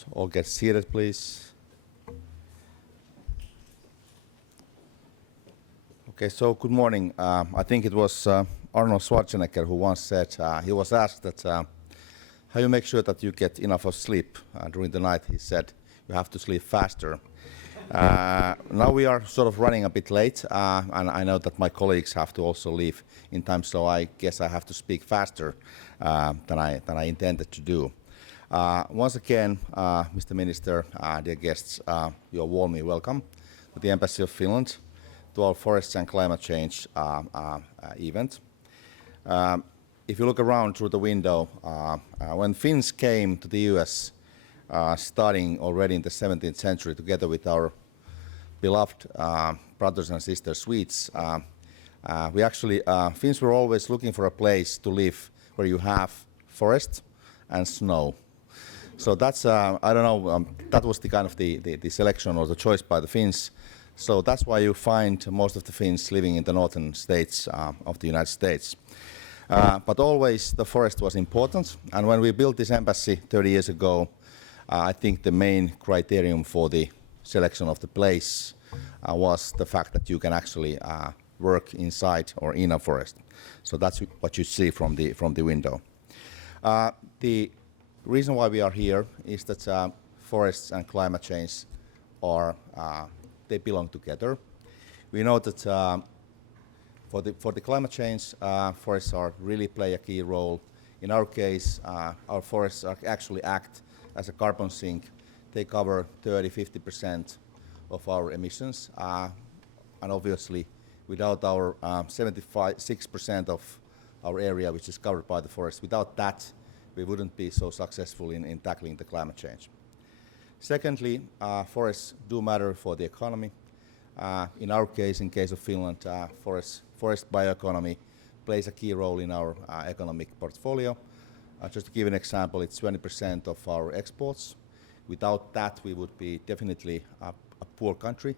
So all get seated, please. Okay, so good morning. I think it was Arnold Schwarzenegger who once said, he was asked that how you make sure that you get enough of sleep during the night. He said, you have to sleep faster. Now we are sort of running a bit late, and I know that my colleagues have to also leave in time, so I guess I have to speak faster than I intended to do. Once again, Mr. Minister, dear guests, you are warmly welcome to the Embassy of Finland, to our Forests and Climate Change event. If you look around through the window, when Finns came to the US, starting already in the 17th century together with our beloved brothers and sisters Swedes, Finns were always looking for a place to live where you have forest and snow. So that's, I don't know, that was the kind of the selection or the choice by the Finns. So that's why you find most of the Finns living in the northern states of the United States. But always the forest was important, and when we built this embassy 30 years ago, I think the main criterion for the selection of the place was the fact that you can actually work inside or in a forest. So that's what you see from the window. The reason why we are here is that forests and climate change are they belong together. We know that for the climate change, forests really play a key role. In our case, our forests actually act as a carbon sink. They cover 30–50% of our emissions, and obviously, without our 76% of our area, which is covered by the forest, without that, we wouldn't be so successful in tackling the climate change. Secondly, forests do matter for the economy. In our case, in case of Finland, forest bioeconomy plays a key role in our economic portfolio. Just to give an example, it's 20% of our exports. Without that, we would be definitely a poor country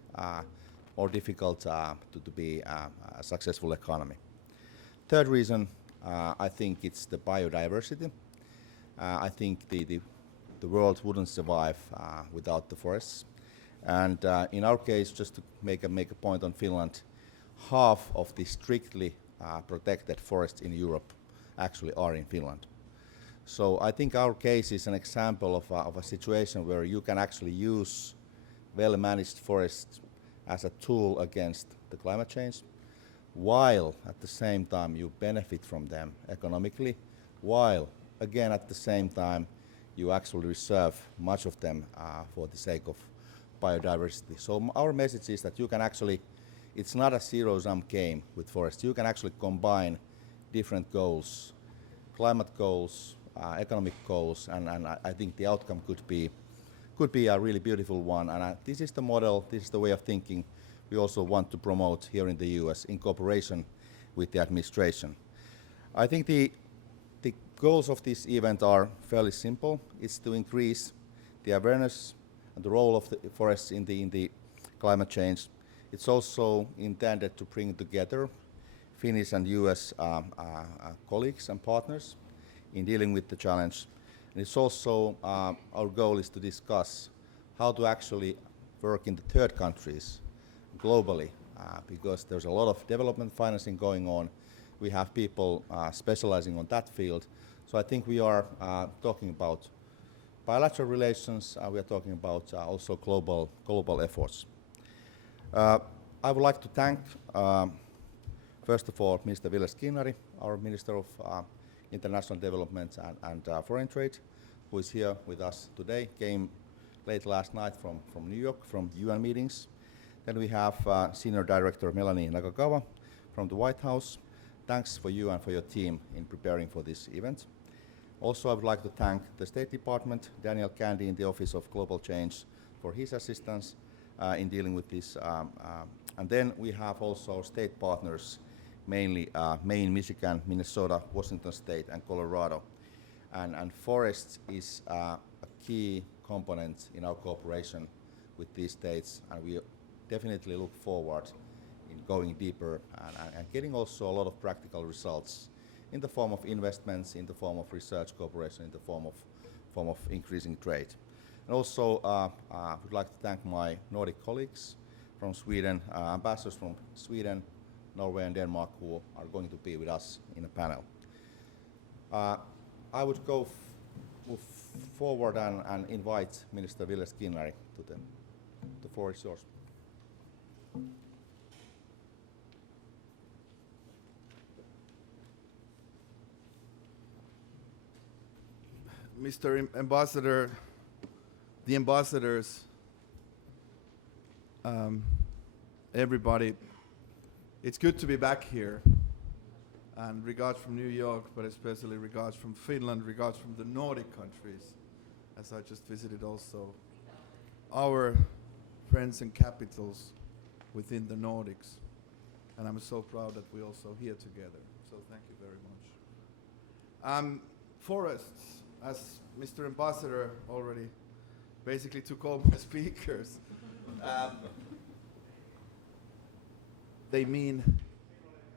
or difficult to be a successful economy. Third reason, I think it's the biodiversity. I think the world wouldn't survive without the forests. And in our case, just to make a point on Finland, half of the strictly protected forests in Europe actually are in Finland. So I think our case is an example of a situation where you can actually use well-managed forests as a tool against the climate change, while at the same time you benefit from them economically, while again at the same time you actually reserve much of them for the sake of biodiversity. So our message is that you can actually, it's not a zero-sum game with forests. You can actually combine different goals, climate goals, economic goals, and I think the outcome could be a really beautiful one. And this is the model, this is the way of thinking we also want to promote here in the US in cooperation with the administration. I think the goals of this event are fairly simple. It's to increase the awareness and the role of the forests in the climate change. It's also intended to bring together Finnish and US colleagues and partners in dealing with the challenge. And it's also, our goal is to discuss how to actually work in the third countries globally, because there's a lot of development financing going on. We have people specializing on that field. So I think we are talking about bilateral relations, we are talking about also global efforts. I would like to thank, first of all, Mr. Ville Skinnari, our Minister of International Development and Foreign Trade, who is here with us today, came late last night from New York, from UN meetings. Then we have Senior Director Melanie Nakagawa from the White House. Thanks for you and for your team in preparing for this event. Also, I would like to thank the State Department, Daniel Candy in the Office of Global Change for his assistance in dealing with this. And then we have also state partners, mainly Maine, Michigan, Minnesota, Washington State, and Colorado. And forests is a key component in our cooperation with these states, and we definitely look forward in going deeper and getting also a lot of practical results in the form of investments, in the form of research cooperation, in the form of increasing trade. And also, I would like to thank my Nordic colleagues from Sweden, ambassadors from Sweden, Norway, and Denmark who are going to be with us in a panel. I would go move forward and invite Minister Ville Skinnari to the floor is yours. Mr. Ambassador, the ambassadors, everybody, it's good to be back here. And regards from New York, but especially regards from Finland, regards from the Nordic countries, as I just visited also our friends and capitals within the Nordics. And I'm so proud that we're also here together. So thank you very much. Forests, as Mr. Ambassador already basically took all my speakers, they mean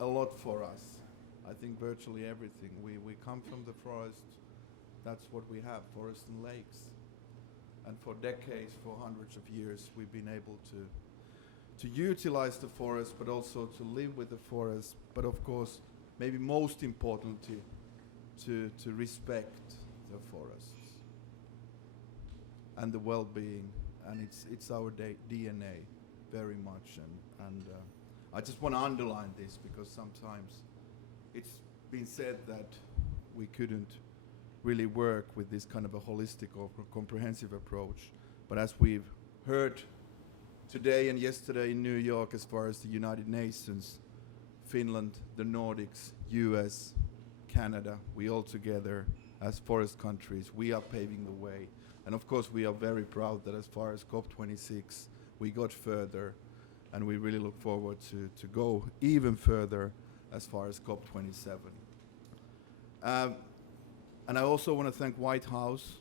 a lot for us. I think virtually everything. We come from the forest. That's what we have, forests and lakes. And for decades, for hundreds of years, we've been able to utilize the forest, but also to live with the forest. But of course, maybe most importantly, to respect the forests and the well-being. And it's our DNA very much. And I just want to underline this because sometimes it's been said that we couldn't really work with this kind of a holistic or comprehensive approach. But as we've heard today and yesterday in New York, as far as the United Nations, Finland, the Nordics, US, Canada, we all together as forest countries, we are paving the way. And of course we are very proud that as far as COP26, we got further, and we really look forward to go even further as far as COP27. And I also want to thank White House,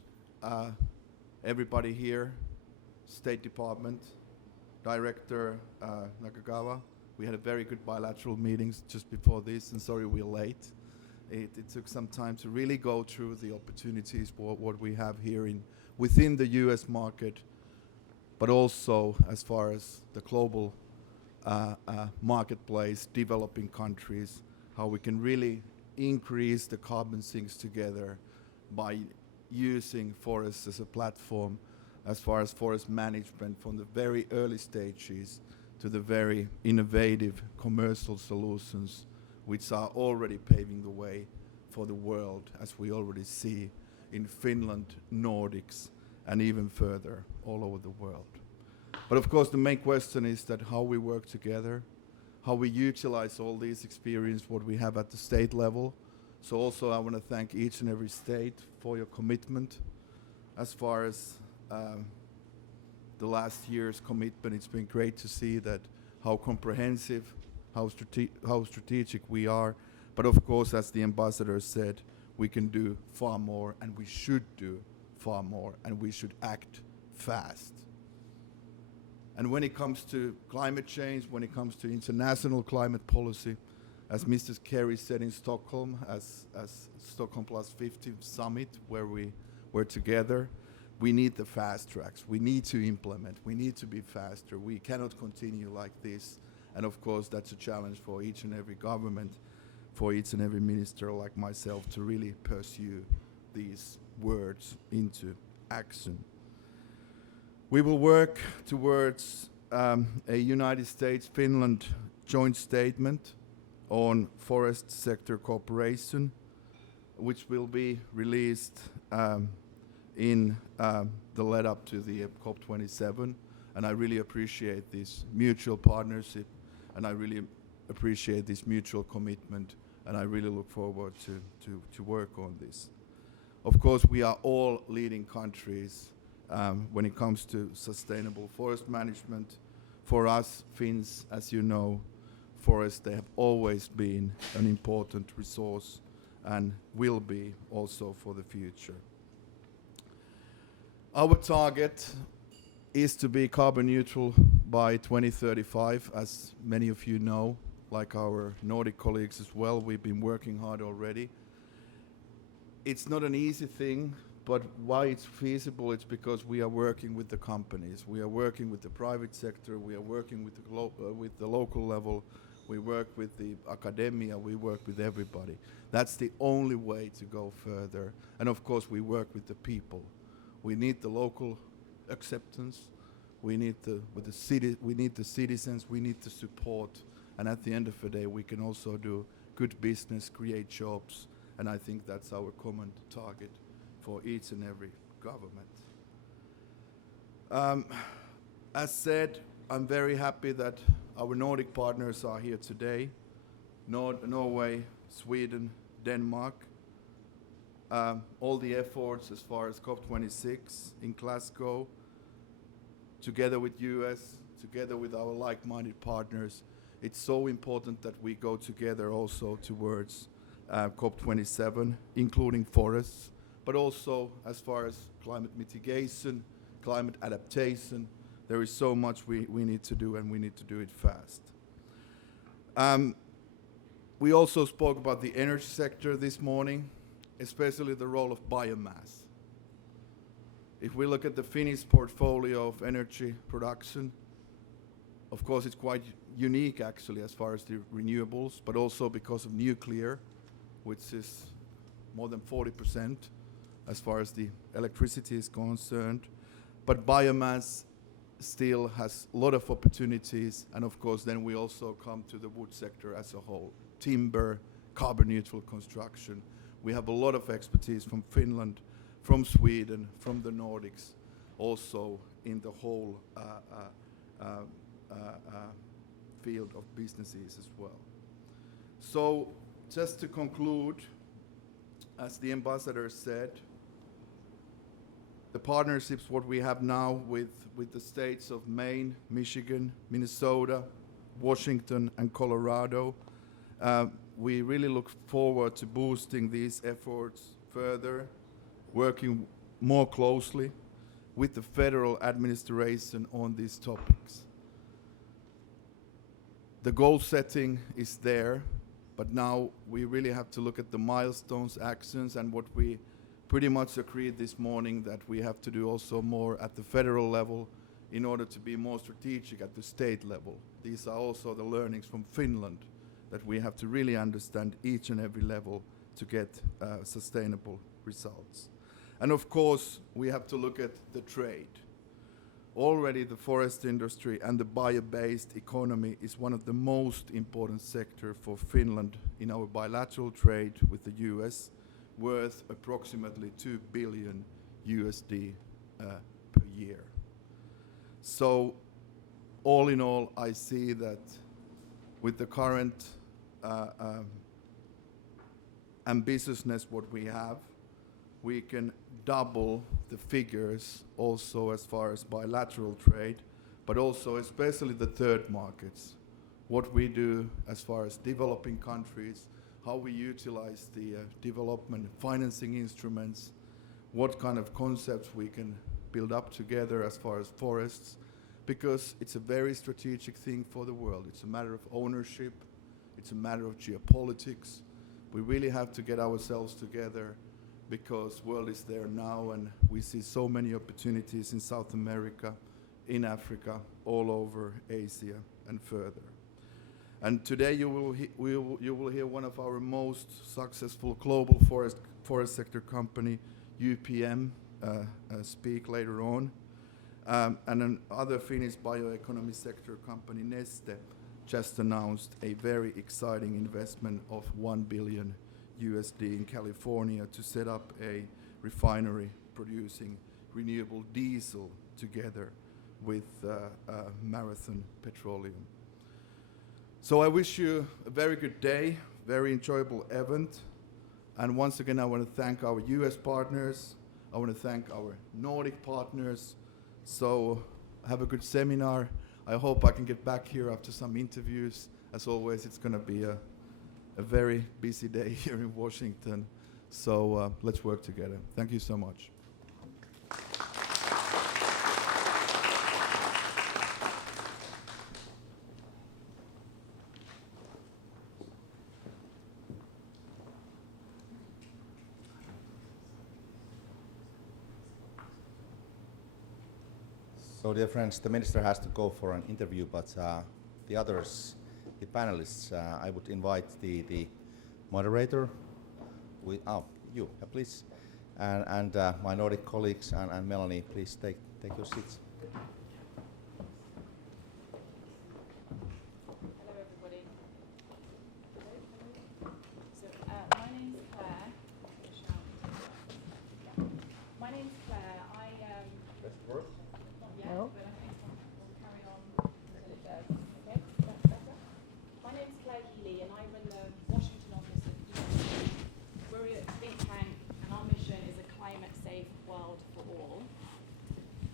everybody here, State Department, Director Nakagawa. We had a very good bilateral meetings just before this, and sorry we're late. It took some time to really go through the opportunities for what we have here within the US market, but also as far as the global marketplace, developing countries, how we can really increase the carbon sinks together by using forests as a platform as far as forest management from the very early stages to the very innovative commercial solutions which are already paving the way for the world, as we already see in Finland, Nordics, and even further all over the world. But of course the main question is that how we work together, how we utilize all these experience, what we have at the state level. So also I want to thank each and every state for your commitment. As far as the last year's commitment, it's been great to see that how comprehensive, how strategic we are. But of course, as the ambassador said, we can do far more, and we should do far more, and we should act fast. And when it comes to climate change, when it comes to international climate policy, as Mr. Kerry said in Stockholm, as Stockholm Plus 50 summit, where we were together, we need the fast tracks. We need to implement. We need to be faster. We cannot continue like this. And of course, that's a challenge for each and every government, for each and every minister like myself to really pursue these words into action. We will work towards a United States-Finland joint statement on forest sector cooperation, which will be released in the lead up to the COP27. And I really appreciate this mutual partnership, and I really appreciate this mutual commitment, and I really look forward to work on this. Of course, we are all leading countries when it comes to sustainable forest management. For us, Finns, as you know, forests, they have always been an important resource and will be also for the future. Our target is to be carbon neutral by 2035, as many of you know, like our Nordic colleagues as well. We've been working hard already. It's not an easy thing, But why it's feasible, it's because we are working with the companies, we are working with the private sector, we are working with the local level, we work with the academia, we work with everybody. That's the only way to go further. And of course, we work with the people. We need the local acceptance. We need the citizens. We need the support. And at the end of the day, we can also do good business, create jobs. And I think that's our common target for each and every government. As said, I'm very happy that our Nordic partners are here today. Norway, Sweden, Denmark. All the efforts as far as COP26 in Glasgow, together with US, together with our like-minded partners, it's so important that we go together also towards COP27, including forests, but also as far as climate mitigation, climate adaptation. There is so much we need to do, and we need to do it fast. We also spoke about the energy sector this morning, especially the role of biomass. If we look at the Finnish portfolio of energy production, of course it's quite unique actually as far as the renewables, but also because of nuclear, which is more than 40% as far as the electricity is concerned. But biomass still has a lot of opportunities, and of course then we also come to the wood sector as a whole. Timber, carbon neutral construction. We have a lot of expertise from Finland, from Sweden, from the Nordics, also in the whole field of businesses as well. So just to conclude, as the ambassador said, the partnerships what we have now with the states of Maine, Michigan, Minnesota, Washington and Colorado, we really look forward to boosting these efforts further, working more closely with the federal administration on these topics. The goal setting is there, but now we really have to look at the milestones, actions, and what we pretty much agreed this morning that we have to do also more at the federal level in order to be more strategic at the state level. These are also the learnings from Finland, that we have to really understand each and every level to get sustainable results. And of course, we have to look at the trade. Already the forest industry and the bio-based economy is one of the most important sectors for Finland in our bilateral trade with the US, worth approximately $2 billion per year. So all in all, I see that with the current ambitiousness what we have, we can double the figures also as far as bilateral trade, but also especially the third markets. What we do as far as developing countries, how we utilize the development financing instruments, what kind of concepts we can build up together as far as forests, because it's a very strategic thing for the world. It's a matter of ownership, it's a matter of geopolitics. We really have to get ourselves together because the world is there now, and we see so many opportunities in South America, in Africa, all over Asia and further. And today you will hear one of our most successful global forest sector company, UPM, speak later on. And another Finnish bioeconomy sector company, Neste, just announced a very exciting investment of $1 billion in California to set up a refinery producing renewable diesel together with Marathon Petroleum. So I wish you a very good day, very enjoyable event. And once again, I want to thank our US partners. I want to thank our Nordic partners. So have a good seminar. I hope I can get back here after some interviews. As always, it's going to be a very busy day here in Washington. So let's work together. Thank you so much. So, dear friends, the minister has to go for an interview, but the others, the panelists, I would invite the moderator. You, please, and my Nordic colleagues and Melanie, please take your seats. Hello, everybody. So, my name's Claire. My name's Claire. Best work. Not yet, but I think we'll carry on until it does. Okay, that's better. My name's Claire Healy, and I run the Washington office of ESG. We're a think tank, and our mission is a climate-safe world for all.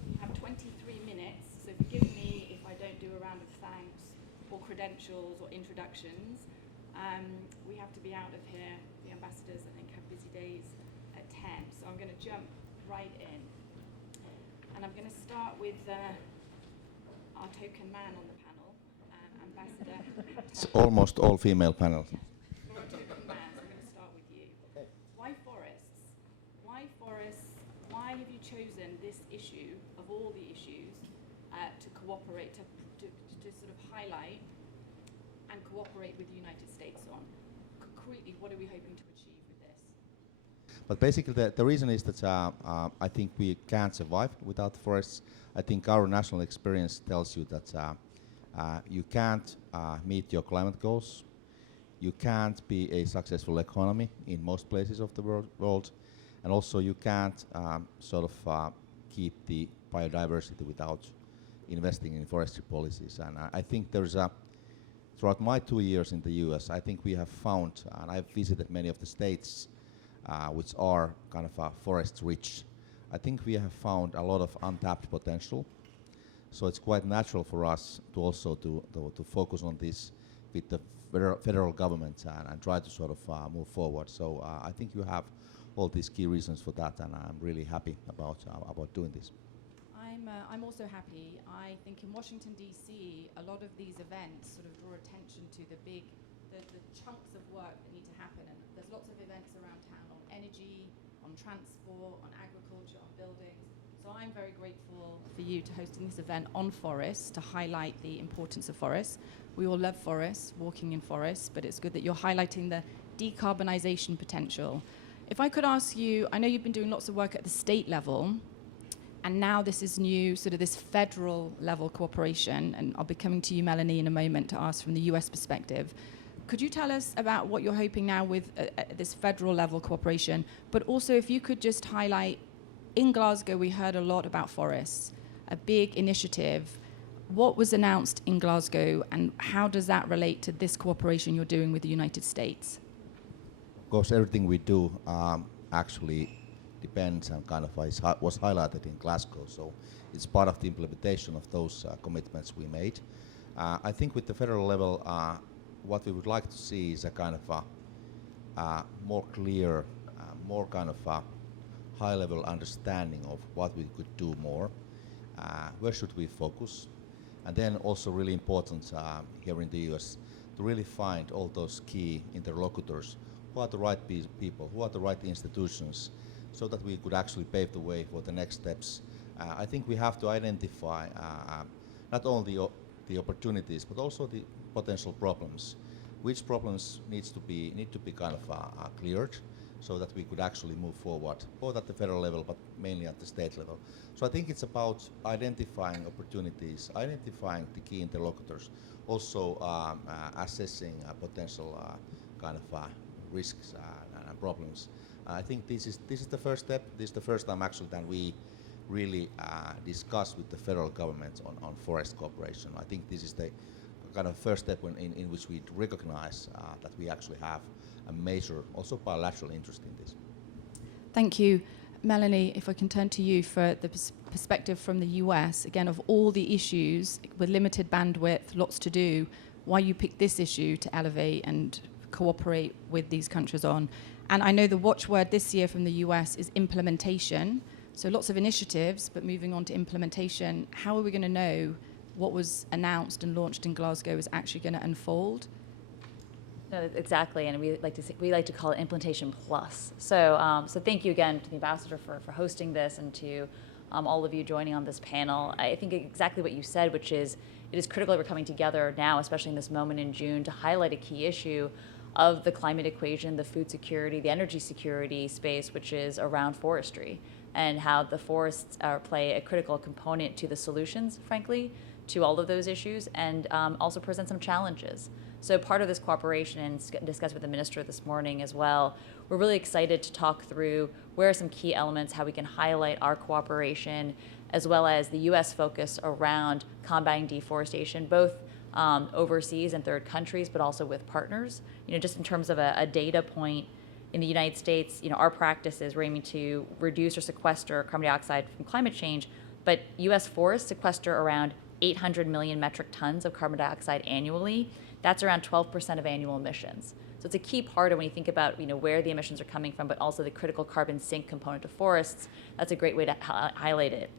We have 23 minutes, so forgive me if I don't do a round of thanks or credentials or introductions. We have to be out of here. The ambassadors, I think, have busy days at 10, so I'm going to jump right in. And I'm going to start with our token man on the panel, Ambassador. It's almost all female panel. You're a token man, so I'm going to start with you. Okay. Why forests? Why forests? Why have you chosen this issue of all the issues to cooperate, to sort of highlight and cooperate with the United States on? Concretely, what are we hoping to achieve with this? But basically, the reason is that I think we can't survive without forests. I think our national experience tells you that you can't meet your climate goals. You can't be a successful economy in most places of the world. And also you can't keep the biodiversity without investing in forestry policies. And I think there's throughout my 2 years in the US, I think we have found, and I've visited many of the states which are kind of forest rich. I think we have found a lot of untapped potential. So it's quite natural for us to also to focus on this with the federal government and try to sort of move forward. So I think you have all these key reasons for that, and I'm really happy about doing this. I'm also happy. I think in Washington, D.C., a lot of these events sort of draw attention to the chunks of work that need to happen. And there's lots of events around town on energy, on transport, on agriculture, on buildings. So I'm very grateful for you to hosting this event on forests to highlight the importance of forests. We all love forests, walking in forests, but it's good that you're highlighting the decarbonization potential. If I could ask you, I know you've been doing lots of work at the state level, and now this is new, sort of this federal level cooperation, and I'll be coming to you, Melanie, in a moment to ask from the US perspective. Could you tell us about what you're hoping now with this federal level cooperation, but also if you could just highlight, in Glasgow we heard a lot about forests, a big initiative. What was announced in Glasgow, and how does that relate to this cooperation you're doing with the United States? Of course, everything we do actually depends and kind of was highlighted in Glasgow. So it's part of the implementation of those commitments we made. I think with the federal level, what we would like to see is a kind of more clear, more kind of high-level understanding of what we could do more, where should we focus, and then also really important here in the US to really find all those key interlocutors, who are the right people, who are the right institutions, so that we could actually pave the way for the next steps. I think we have to identify not only the opportunities, but also the potential problems. Which problems need to be kind of cleared, so that we could actually move forward, both at the federal level, but mainly at the state level. So I think it's about identifying opportunities, identifying the key interlocutors, also assessing potential kind of risks and problems. I think this is the first step. This is the first time actually that we really discuss with the federal government on forest cooperation. I think this is the kind of first step in which we recognize that we actually have a major, also bilateral interest in this. Thank you. Melanie, if I can turn to you for the perspective from the US, again, of all the issues with limited bandwidth, lots to do, why you picked this issue to elevate and cooperate with these countries on. And I know the watchword this year from the US is implementation. So lots of initiatives, but moving on to implementation, how are we going to know what was announced and launched in Glasgow is actually going to unfold? No, exactly, and we like to call it implementation plus. So thank you again to the ambassador for hosting this, and to all of you joining on this panel. I think exactly what you said, which is it is critical that we're coming together now, especially in this moment in June, to highlight a key issue of the climate equation, the food security, the energy security space, which is around forestry, and how the forests play a critical component to the solutions, frankly, to all of those issues, and also present some challenges. So part of this cooperation, and discussed with the minister this morning as well, we're really excited to talk through where are some key elements, how we can highlight our cooperation, as well as the U.S. focus around combating deforestation, both overseas and third countries, but also with partners. Just in terms of a data point, in the United States, our practice is we're aiming to reduce or sequester carbon dioxide from climate change, but U.S. forests sequester around 800 million metric tons of carbon dioxide annually. That's around 12% of annual emissions. So it's a key part of when you think about where the emissions are coming from, but also the critical carbon sink component of forests. That's a great way to highlight it.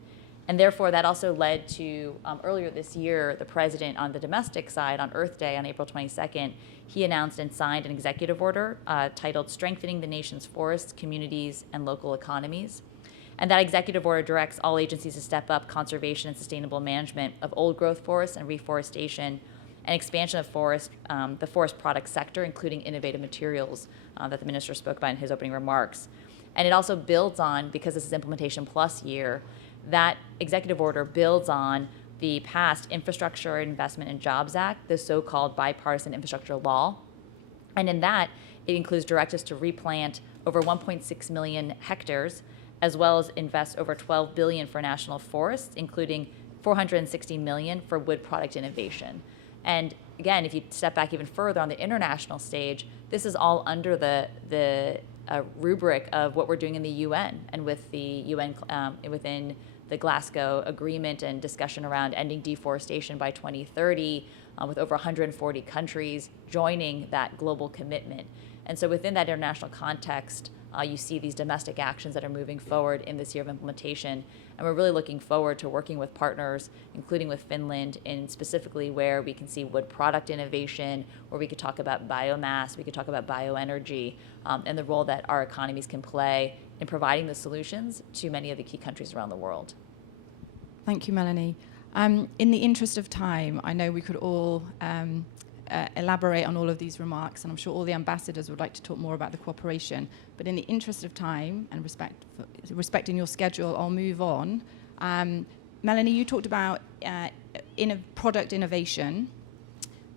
And therefore, that also led to, earlier this year, the president on the domestic side, on Earth Day on April 22nd, he announced and signed an executive order titled Strengthening the Nation's Forests, Communities, and Local Economies. And that executive order directs all agencies to step up conservation and sustainable management of old growth forests and reforestation and expansion of the forest product sector, including innovative materials that the minister spoke about in his opening remarks. And it also builds on, because this is Implementation Plus year, that executive order builds on the past Infrastructure Investment and Jobs Act, the so-called bipartisan infrastructure law. And in that, it includes directives to replant over 1.6 million hectares, as well as invest over $12 billion for national forests, including $460 million for wood product innovation. And again, if you step back even further on the international stage, this is all under the rubric of what we're doing in the UN and with the UN within the Glasgow agreement and discussion around ending deforestation by 2030, with over 140 countries joining that global commitment. And so within that international context, you see these domestic actions that are moving forward in this year of implementation. And we're really looking forward to working with partners, including with Finland, in specifically where we can see wood product innovation, where we could talk about biomass, we could talk about bioenergy, and the role that our economies can play in providing the solutions to many of the key countries around the world. Thank you, Melanie. In the interest of time, I know we could all elaborate on all of these remarks, and I'm sure all the ambassadors would like to talk more about the cooperation. But in the interest of time and respecting your schedule, I'll move on. Melanie, you talked about product innovation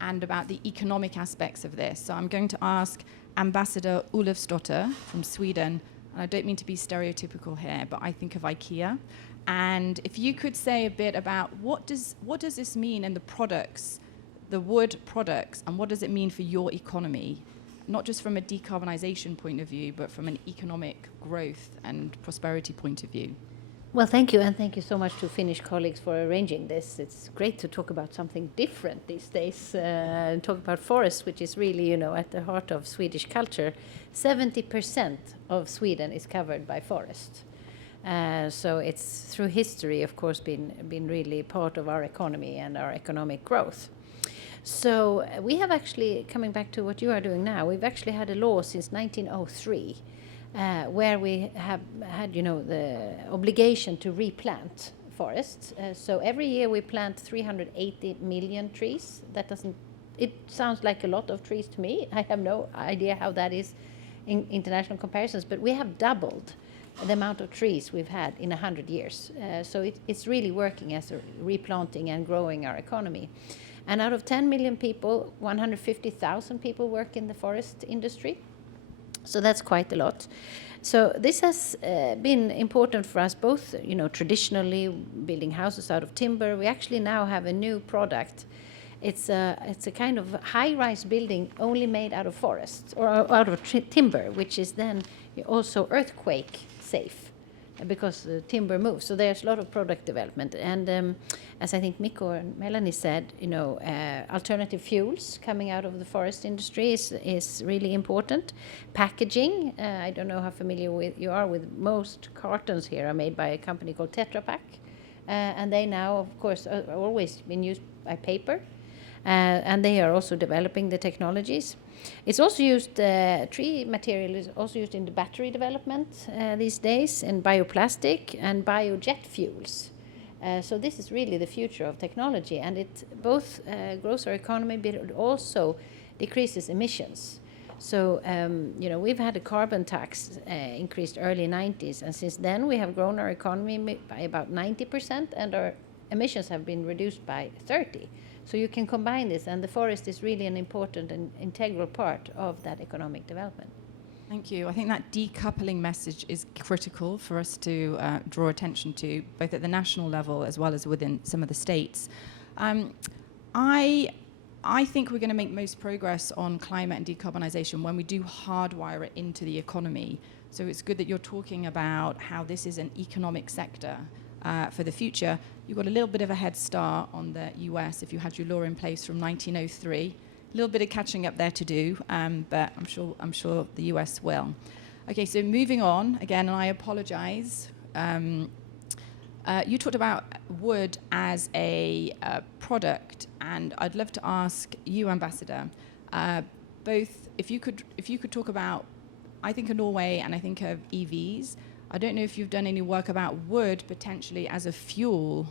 and about the economic aspects of this. So I'm going to ask Ambassador Olofsdotter from Sweden, and I don't mean to be stereotypical here, but I think of IKEA. And if you could say a bit about what does this mean in the products, the wood products, and what does it mean for your economy, not just from a decarbonization point of view, but from an economic growth and prosperity point of view? Well, thank you, and thank you so much to Finnish colleagues for arranging this. It's great to talk about something different these days, and talk about forests, which is really, at the heart of Swedish culture. 70% of Sweden is covered by forest. So it's through history, of course, been really part of our economy and our economic growth. So we have actually, coming back to what you are doing now, we've actually had a law since 1903 where we have had, the obligation to replant forests. So every year we plant 380 million trees. It sounds like a lot of trees to me. I have no idea how that is in international comparisons, but we have doubled the amount of trees we've had in 100 years. So it's really working as a replanting and growing our economy. And out of 10 million people, 150,000 people work in the forest industry. So that's quite a lot. So this has been important for us, both, traditionally building houses out of timber. We actually now have a new product. It's a kind of high-rise building only made out of forest or out of timber, which is then also earthquake safe because the timber moves. So there's a lot of product development. And as I think Mikko and Melanie said, alternative fuels coming out of the forest industry is really important. Packaging, I don't know how familiar you are with most cartons here are made by a company called Tetra Pak. And they now, of course, are always been used by paper. and they are also developing the technologies. It's also used, tree material is also used in the battery development these days, in bioplastic and biojet fuels. So this is really the future of technology, and it both grows our economy, but it also decreases emissions. So, we've had a carbon tax increased early 90s, and since then we have grown our economy by about 90%, and our emissions have been reduced by 30%. So you can combine this, and the forest is really an important and integral part of that economic development. Thank you. I think that decoupling message is critical for us to draw attention to, both at the national level as well as within some of the states. I think we're going to make most progress on climate and decarbonisation when we do hardwire it into the economy. So it's good that you're talking about how this is an economic sector for the future. You've got a little bit of a head start on the US if you had your law in place from 1903. A little bit of catching up there to do, but I'm sure the US will. Okay, so moving on again, and I apologise. You talked about wood as a product, and I'd love to ask you, Ambassador, both if you could talk about, I think of Norway and I think of EVs. I don't know if you've done any work about wood potentially as a fuel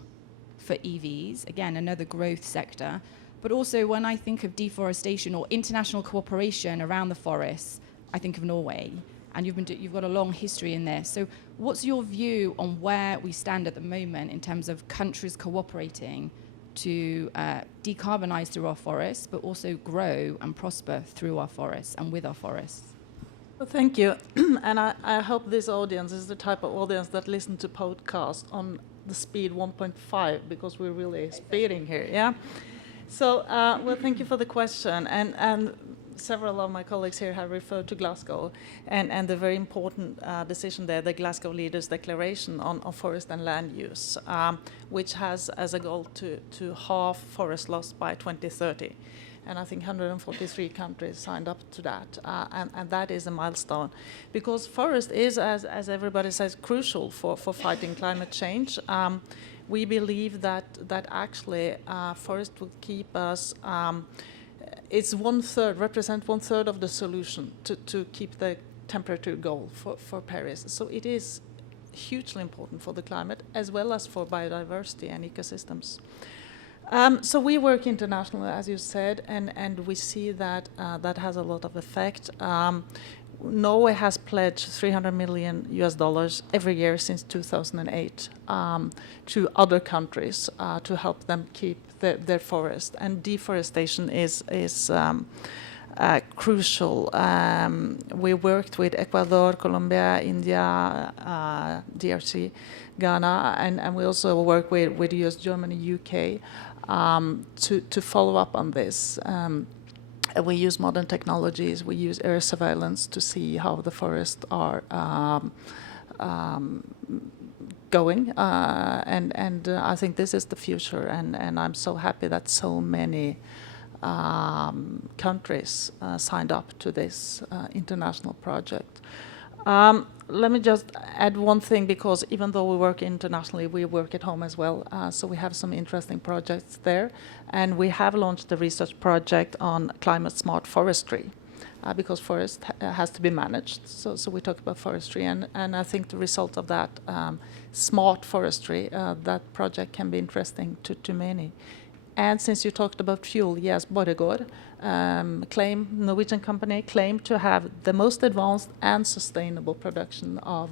for EVs. Again, another growth sector. But also when I think of deforestation or international cooperation around the forests, I think of Norway. And you've got a long history in this. So what's your view on where we stand at the moment in terms of countries cooperating to decarbonize through our forests, but also grow and prosper through our forests and with our forests? Well, thank you. And I hope this audience is the type of audience that listen to podcasts on the speed 1.5, because we're really speeding here, yeah? So, well, thank you for the question. And several of my colleagues here have referred to Glasgow and the very important decision there, the Glasgow Leaders' Declaration on forest and land use, which has as a goal to halve forest loss by 2030. And I think 143 countries signed up to that, and that is a milestone, because forest is, as everybody says, crucial for fighting climate change. We believe that actually forest will keep us. It's represent 1/3 of the solution to keep the temperature goal for Paris. So it is hugely important for the climate as well as for biodiversity and ecosystems. So we work internationally, as you said, and we see that that has a lot of effect. Norway has pledged $300 million every year since 2008 to other countries to help them keep their forest. And deforestation is crucial. We worked with Ecuador, Colombia, India, DRC, Ghana, and we also work with US, Germany, UK to follow up on this. We use modern technologies. We use air surveillance to see how the forests are going, and I think this is the future. And I'm so happy that so many countries signed up to this international project. Let me just add one thing, because even though we work internationally, we work at home as well. So we have some interesting projects there. And we have launched a research project on climate-smart forestry, because forest has to be managed. So we talk about forestry. And I think the result of that smart forestry, that project can be interesting to many. And since you talked about fuel, yes, Borregaard, Norwegian company, claim to have the most advanced and sustainable production of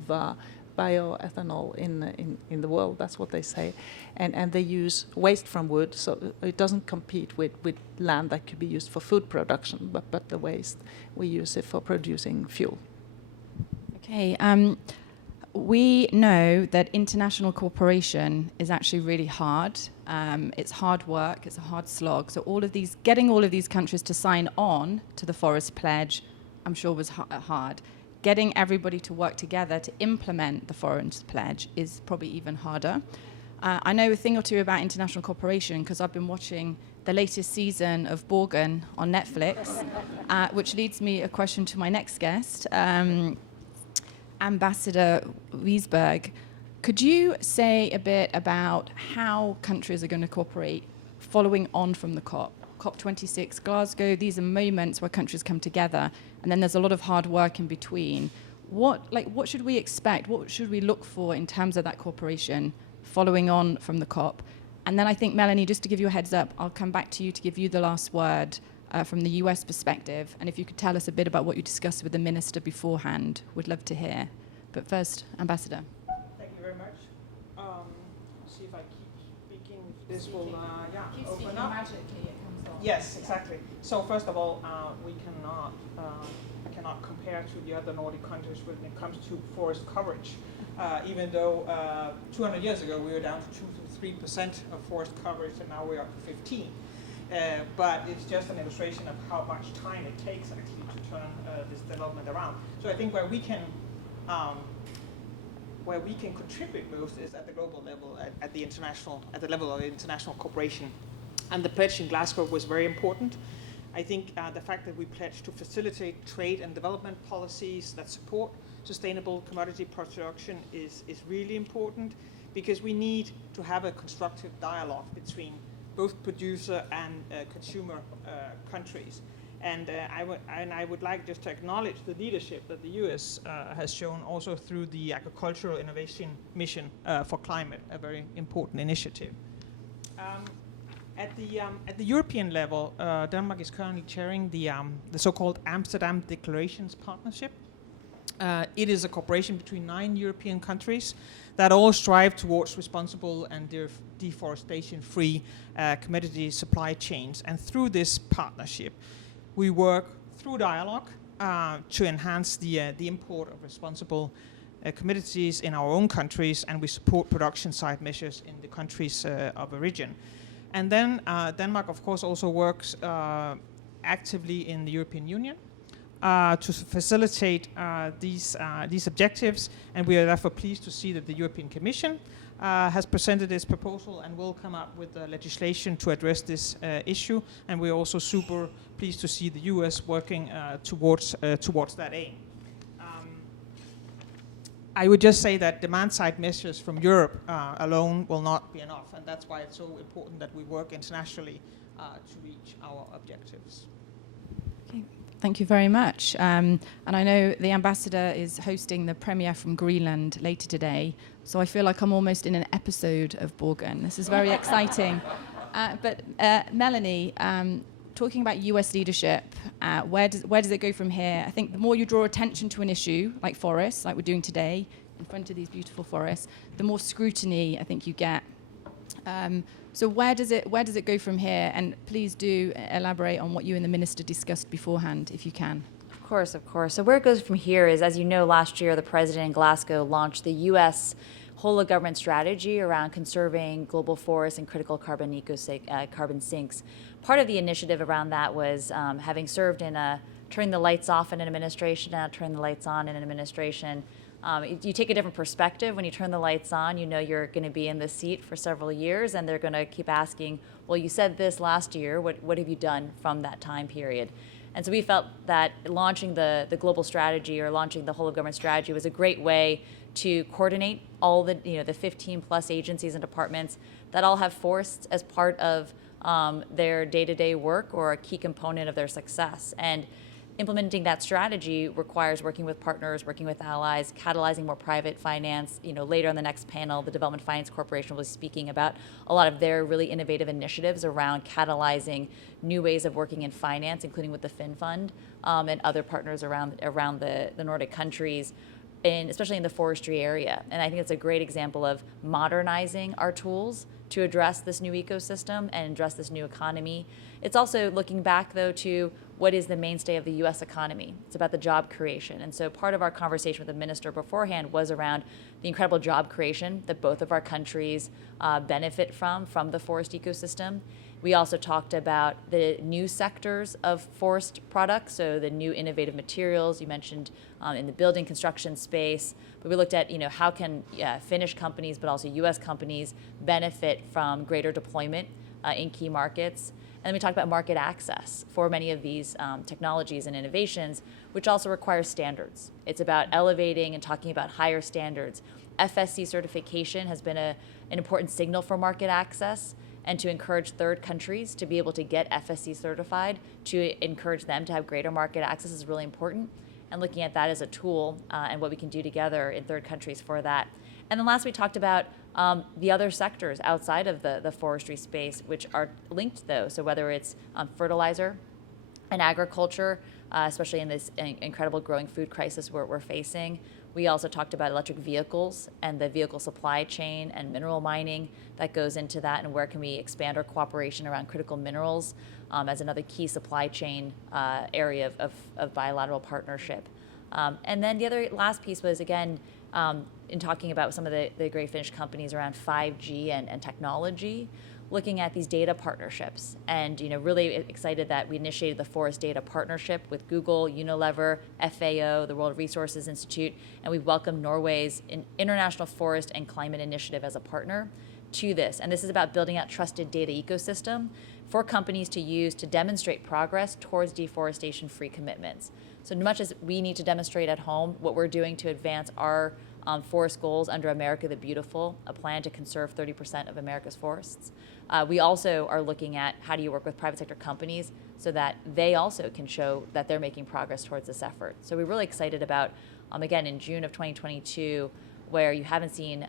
bioethanol in the world. That's what they say. And they use waste from wood, so it doesn't compete with land that could be used for food production, but the waste, we use it for producing fuel. Okay. We know that international cooperation is actually really hard. It's hard work, it's a hard slog. So getting all of these countries to sign on to the Forest Pledge, I'm sure was hard. Getting everybody to work together to implement the Forest Pledge is probably even harder. I know a thing or two about international cooperation because I've been watching the latest season of Borgen on Netflix, which leads me a question to my next guest. Ambassador Wiesberg, could you say a bit about how countries are going to cooperate following on from the COP? COP26, Glasgow, these are moments where countries come together, and then there's a lot of hard work in between. What should we expect? What should we look for in terms of that cooperation following on from the COP? And then I think, Melanie, just to give you a heads up, I'll come back to you to give you the last word from the US perspective. And if you could tell us a bit about what you discussed with the minister beforehand, we'd love to hear. But first, Ambassador. Thank you very much. See if I keep speaking. This will, open up. Magically, it comes on. Yes, exactly. So first of all, we cannot compare to the other Nordic countries when it comes to forest coverage. Even though 200 years ago we were down to 2 to 3% of forest coverage, and now we're up to 15. But it's just an illustration of how much time it takes actually to turn this development around. So I think where we can contribute most is at the global level, at the level of international cooperation. And the pledge in Glasgow was very important. I think the fact that we pledged to facilitate trade and development policies that support sustainable commodity production is really important, because we need to have a constructive dialogue between both producer and consumer countries. And I would like just to acknowledge the leadership that the US has shown also through the Agricultural Innovation Mission for Climate, a very important initiative. At the European level, Denmark is currently chairing the so-called Amsterdam Declarations Partnership. It is a cooperation between 9 European countries that all strive towards responsible and deforestation-free commodity supply chains. And through this partnership, we work through dialogue to enhance the import of responsible commodities in our own countries, and we support production side measures in the countries of origin. And then Denmark, of course, also works actively in the European Union to facilitate these objectives, and we are therefore pleased to see that the European Commission has presented its proposal and will come up with legislation to address this issue, and we're also super pleased to see the US working towards that aim. I would just say that demand-side measures from Europe alone will not be enough, and that's why it's so important that we work internationally to reach our objectives. Okay. Thank you very much. And I know the ambassador is hosting the premiere from Greenland later today, so I feel like I'm almost in an episode of Borgen. This is very exciting. But Melanie, talking about US leadership, where does it go from here? I think the more you draw attention to an issue like forests, like we're doing today in front of these beautiful forests, the more scrutiny I think you get. So where does it go from here? And please do elaborate on what you and the minister discussed beforehand, if you can. Of course. So where it goes from here is, as you know, last year the president in Glasgow launched the U.S. whole of government strategy around conserving global forests and critical carbon sinks. Part of the initiative around that was having served in turning the lights off in an administration, now turning the lights on in an administration. You take a different perspective. When you turn the lights on, you know you're going to be in this seat for several years, and they're going to keep asking, well, you said this last year. What have you done from that time period? And so we felt that launching the global strategy, or launching the whole of government strategy, was a great way to coordinate all the 15 plus agencies and departments that all have forests as part of their day-to-day work, or a key component of their success. And implementing that strategy requires working with partners, working with allies, catalyzing more private finance. Later on the next panel, the Development Finance Corporation will be speaking about a lot of their really innovative initiatives around catalyzing new ways of working in finance, including with the FinFund and other partners around the Nordic countries, especially in the forestry area. And I think it's a great example of modernizing our tools to address this new ecosystem and address this new economy. It's also looking back, though, to what is the mainstay of the U.S. economy. It's about the job creation. And so part of our conversation with the minister beforehand was around the incredible job creation that both of our countries benefit from the forest ecosystem. We also talked about the new sectors of forest products, so the new innovative materials you mentioned in the building construction space. But we looked at how can Finnish companies, but also U.S. companies, benefit from greater deployment in key markets. And then we talked about market access for many of these technologies and innovations, which also requires standards. It's about elevating and talking about higher standards. FSC certification has been an important signal for market access. and to encourage third countries to be able to get FSC certified, to encourage them to have greater market access is really important. And looking at that as a tool and what we can do together in third countries for that. And then last, we talked about the other sectors outside of the forestry space, which are linked though. So whether it's fertilizer and agriculture, especially in this incredible growing food crisis we're facing. We also talked about electric vehicles and the vehicle supply chain and mineral mining that goes into that, and where can we expand our cooperation around critical minerals as another key supply chain area of bilateral partnership. And then the other last piece was, again, in talking about some of the great Finnish companies around 5G and technology, looking at these data partnerships, and really excited that we initiated the Forest Data Partnership with Google, Unilever, FAO, the World Resources Institute, and we welcomed Norway's International Forest and Climate Initiative as a partner to this. And this is about building out trusted data ecosystem for companies to use to demonstrate progress towards deforestation-free commitments. So much as we need to demonstrate at home what we're doing to advance our forest goals under America the Beautiful, a plan to conserve 30% of America's forests. We also are looking at how do you work with private sector companies so that they also can show that they're making progress towards this effort. So we're really excited about, again, in June of 2022, where you haven't seen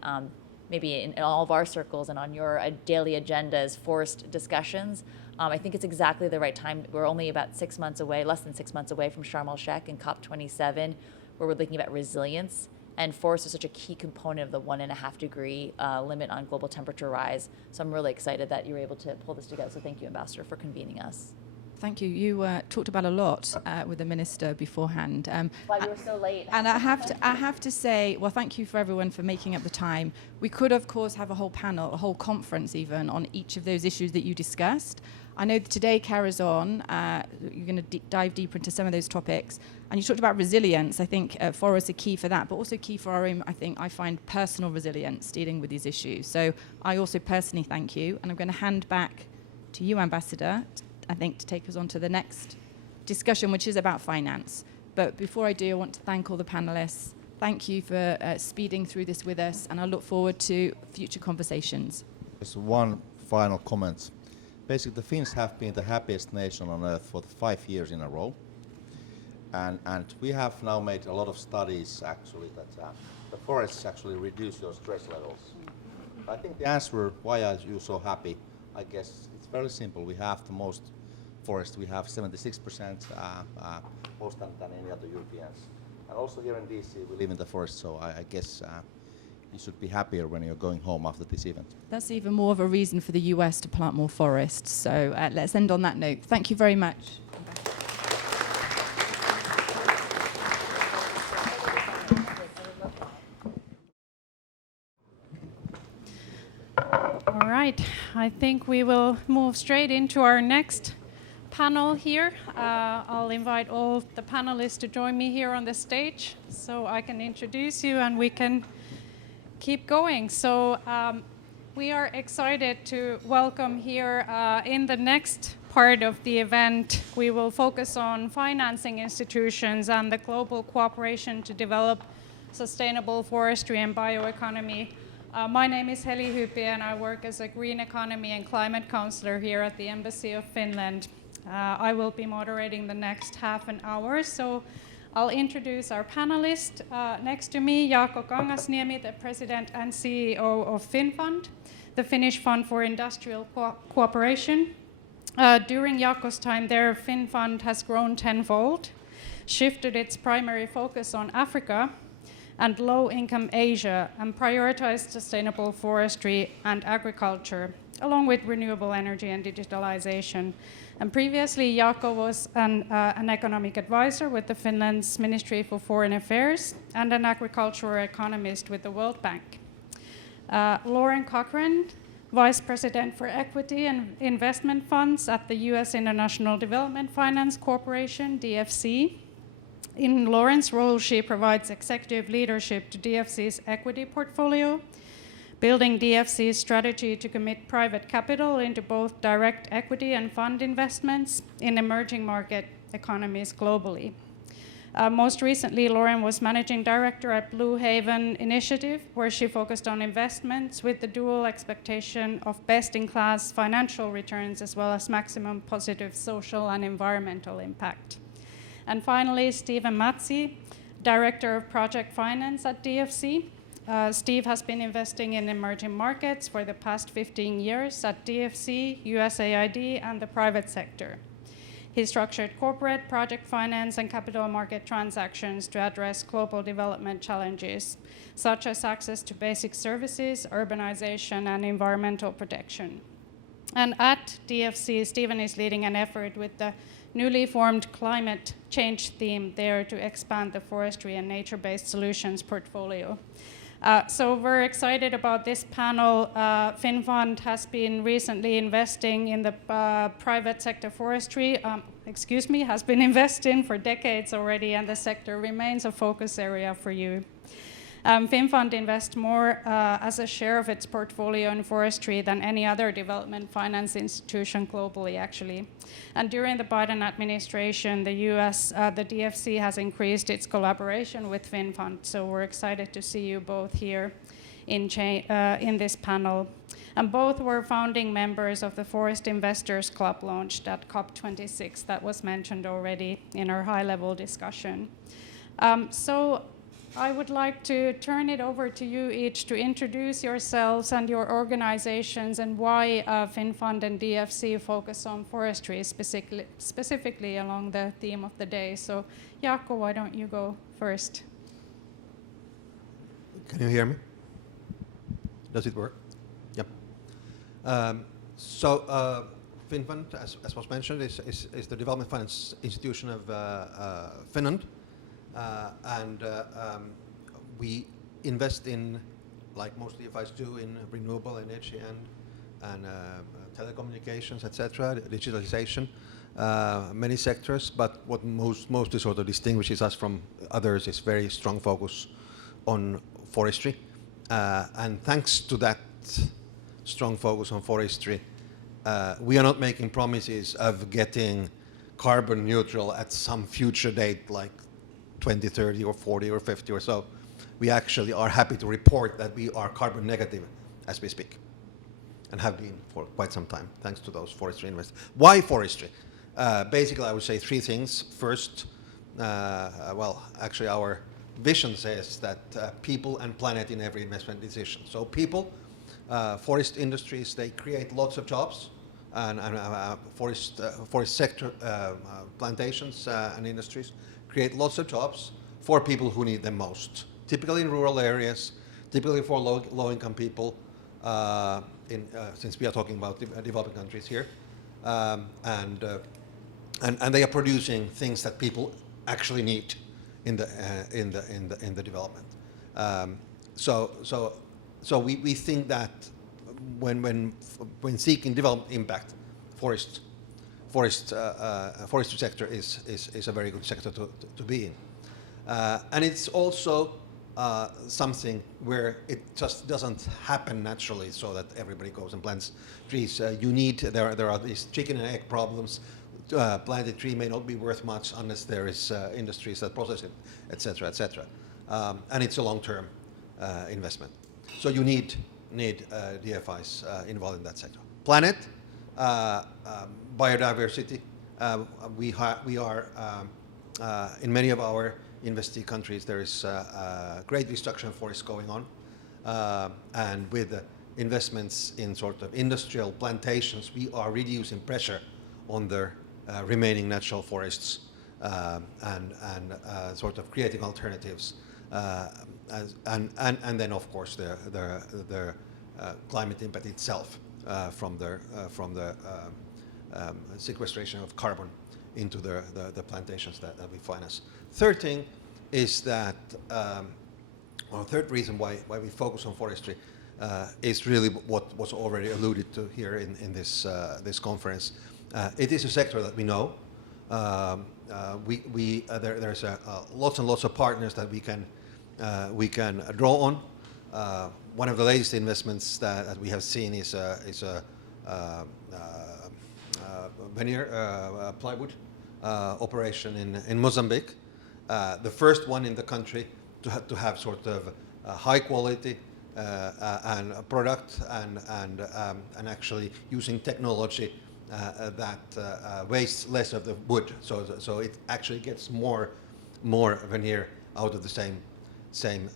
maybe in all of our circles and on your daily agendas, forest discussions. I think it's exactly the right time. We're only about 6 months away, less than 6 months away from Sharm el-Sheikh and COP27, where we're looking about resilience. And forests are such a key component of the 1.5 degree limit on global temperature rise. So I'm really excited that you were able to pull this together. So thank you, Ambassador, for convening us. Thank you. You talked about a lot with the minister beforehand. Why we were so late. And I have to say, well, thank you for everyone for making up the time. We could, of course, have a whole panel, a whole conference even, on each of those issues that you discussed. I know that today carries on. You're going to dive deeper into some of those topics. And you talked about resilience. I think forests are key for that, but also key for our own, I find personal resilience dealing with these issues. So I also personally thank you. And I'm going to hand back to you, Ambassador, I think, to take us on to the next discussion, which is about finance. But before I do, I want to thank all the panelists. Thank you for speeding through this with us, and I look forward to future conversations. Just one final comment. Basically, the Finns have been the happiest nation on earth for 5 years in a row. And we have now made a lot of studies, actually, that the forests actually reduce your stress levels. I think the answer, why are you so happy, I guess it's very simple. We have the most forest. We have 76% more than any other Europeans. And also here in DC, we live in the forest, so I guess you should be happier when you're going home after this event. That's even more of a reason for the US to plant more forests. So let's end on that note. Thank you very much. All right, I think we will move straight into our next panel here. I'll invite all the panelists to join me here on the stage so I can introduce you and we can keep going. So we are excited to welcome here in the next part of the event, we will focus on financing institutions and the global cooperation to develop sustainable forestry and bioeconomy. My name is Heli Hypi and I work as a green economy and climate counselor here at the Embassy of Finland. I will be moderating the next half an hour, so I'll introduce our panelists. Next to me, Jaakko Kangasniemi, the President and CEO of FinFund, the Finnish Fund for Industrial Cooperation. During Jaakko's time there, FinFund has grown tenfold, shifted its primary focus on Africa and low-income Asia, and prioritized sustainable forestry and agriculture, along with renewable energy and digitalization. And previously, Jaakko was an economic advisor with the Finland's Ministry for Foreign Affairs and an agricultural economist with the World Bank. Lauren Cochran, Vice President for Equity and Investment Funds at the U.S. International Development Finance Corporation, DFC. In Lauren's role, she provides executive leadership to DFC's equity portfolio, building DFC's strategy to commit private capital into both direct equity and fund investments in emerging market economies globally. Most recently, Lauren was managing director at Blue Haven Initiative, where she focused on investments with the dual expectation of best-in-class financial returns as well as maximum positive social and environmental impact. And finally, Stephen Matzi, director of project finance at DFC. Steve has been investing in emerging markets for the past 15 years at DFC, USAID, and the private sector. He structured corporate, project finance, and capital market transactions to address global development challenges, such as access to basic services, urbanization, and environmental protection. And at DFC, Stephen is leading an effort with the newly formed climate change theme there to expand the forestry and nature-based solutions portfolio. So we're excited about this panel. FinFund has been recently investing in the private sector forestry, has been investing for decades already, and the sector remains a focus area for you. FinFund invests more as a share of its portfolio in forestry than any other development finance institution globally, actually. And during the Biden administration, the DFC has increased its collaboration with FinFund, so we're excited to see you both here in this panel. And both were founding members of the Forest Investors Club launched at COP26 that was mentioned already in our high-level discussion. So I would like to turn it over to you each to introduce yourselves and your organizations and why FinFund and DFC focus on forestry specifically along the theme of the day. So Jaakko, why don't you go first? Can you hear me? Does it work? Yep. FinFund, as was mentioned, is the development finance institution of Finland. We invest in, like most DFIs do, in renewable energy and telecommunications, etc., digitalization, many sectors. But what mostly sort of distinguishes us from others is very strong focus on forestry. And thanks to that strong focus on forestry, we are not making promises of getting carbon neutral at some future date, like 2030 or 40 or 50 or so. We actually are happy to report that we are carbon negative as we speak, and have been for quite some time, thanks to those forestry investments. Why forestry? Basically, I would say three things. First, actually our vision says that people and planet in every investment decision. So people, forest industries, they create lots of jobs, and forest sector plantations and industries create lots of jobs for people who need them most. Typically in rural areas, typically for low-income people, since we are talking about developing countries here, and they are producing things that people actually need in the development. So we think that when seeking development impact, forestry sector is a very good sector to be in. And it's also something where it just doesn't happen naturally, so that everybody goes and plants trees. There are these chicken and egg problems. Planted tree may not be worth much unless there is industries that process it, etc., etc. And it's a long-term investment. So you need DFIs involved in that sector. Planet, biodiversity. We are in many of our investee countries, there is great destruction of forests going on, and with investments in sort of industrial plantations, we are reducing pressure on the remaining natural forests and sort of creating alternatives, and then of course the climate impact itself from the sequestration of carbon into the plantations that we finance. Third thing is that, third reason why we focus on forestry is really what was already alluded to here in this conference. It is a sector that we know. There's lots and lots of partners that we can draw on. One of the latest investments that we have seen is a veneer plywood operation in Mozambique, the first one in the country to have sort of high quality and a product and actually using technology that wastes less of the wood, so it actually gets more veneer out of the same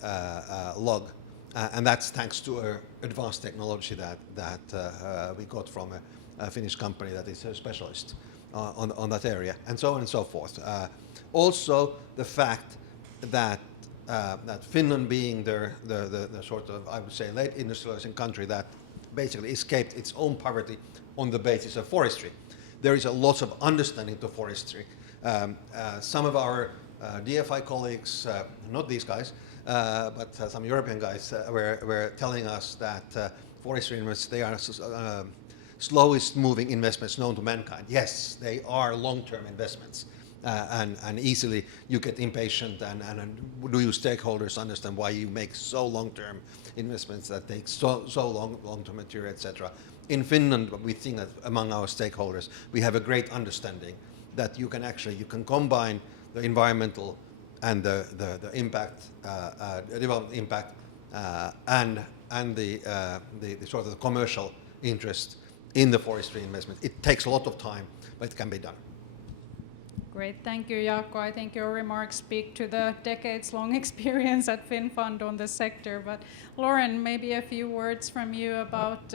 log, and that's thanks to advanced technology that we got from a Finnish company that is a specialist on that area, and so on and so forth. Also, the fact that Finland, being the sort of, I would say, late industrializing country that basically escaped its own poverty on the basis of forestry, there is a lot of understanding to forestry. Some of our DFI colleagues, not these guys, but some European guys were telling us that forestry investments, they are slowest moving investments known to mankind. Yes, they are long-term investments. And easily you get impatient and do you stakeholders understand why you make so long-term investments that take so long to mature, etc. In Finland, we think that among our stakeholders, we have a great understanding that you can combine the environmental and the impact, development impact, and the sort of the commercial interest in the forestry investment. It takes a lot of time, but it can be done. Great, thank you, Jaakko. I think your remarks speak to the decades-long experience at FinFund on the sector. But Lauren, maybe a few words from you about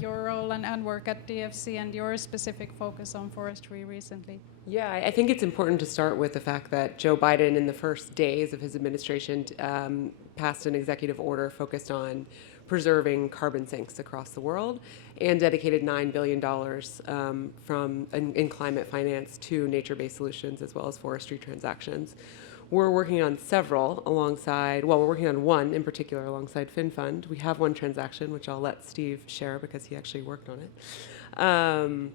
your role and work at DFC and your specific focus on forestry recently. Yeah, I think it's important to start with the fact that Joe Biden, in the first days of his administration, passed an executive order focused on preserving carbon sinks across the world and dedicated $9 billion in climate finance to nature-based solutions as well as forestry transactions. We're working on several alongside, well, we're working on one in particular alongside FinFund. We have one transaction, which I'll let Steve share because he actually worked on it.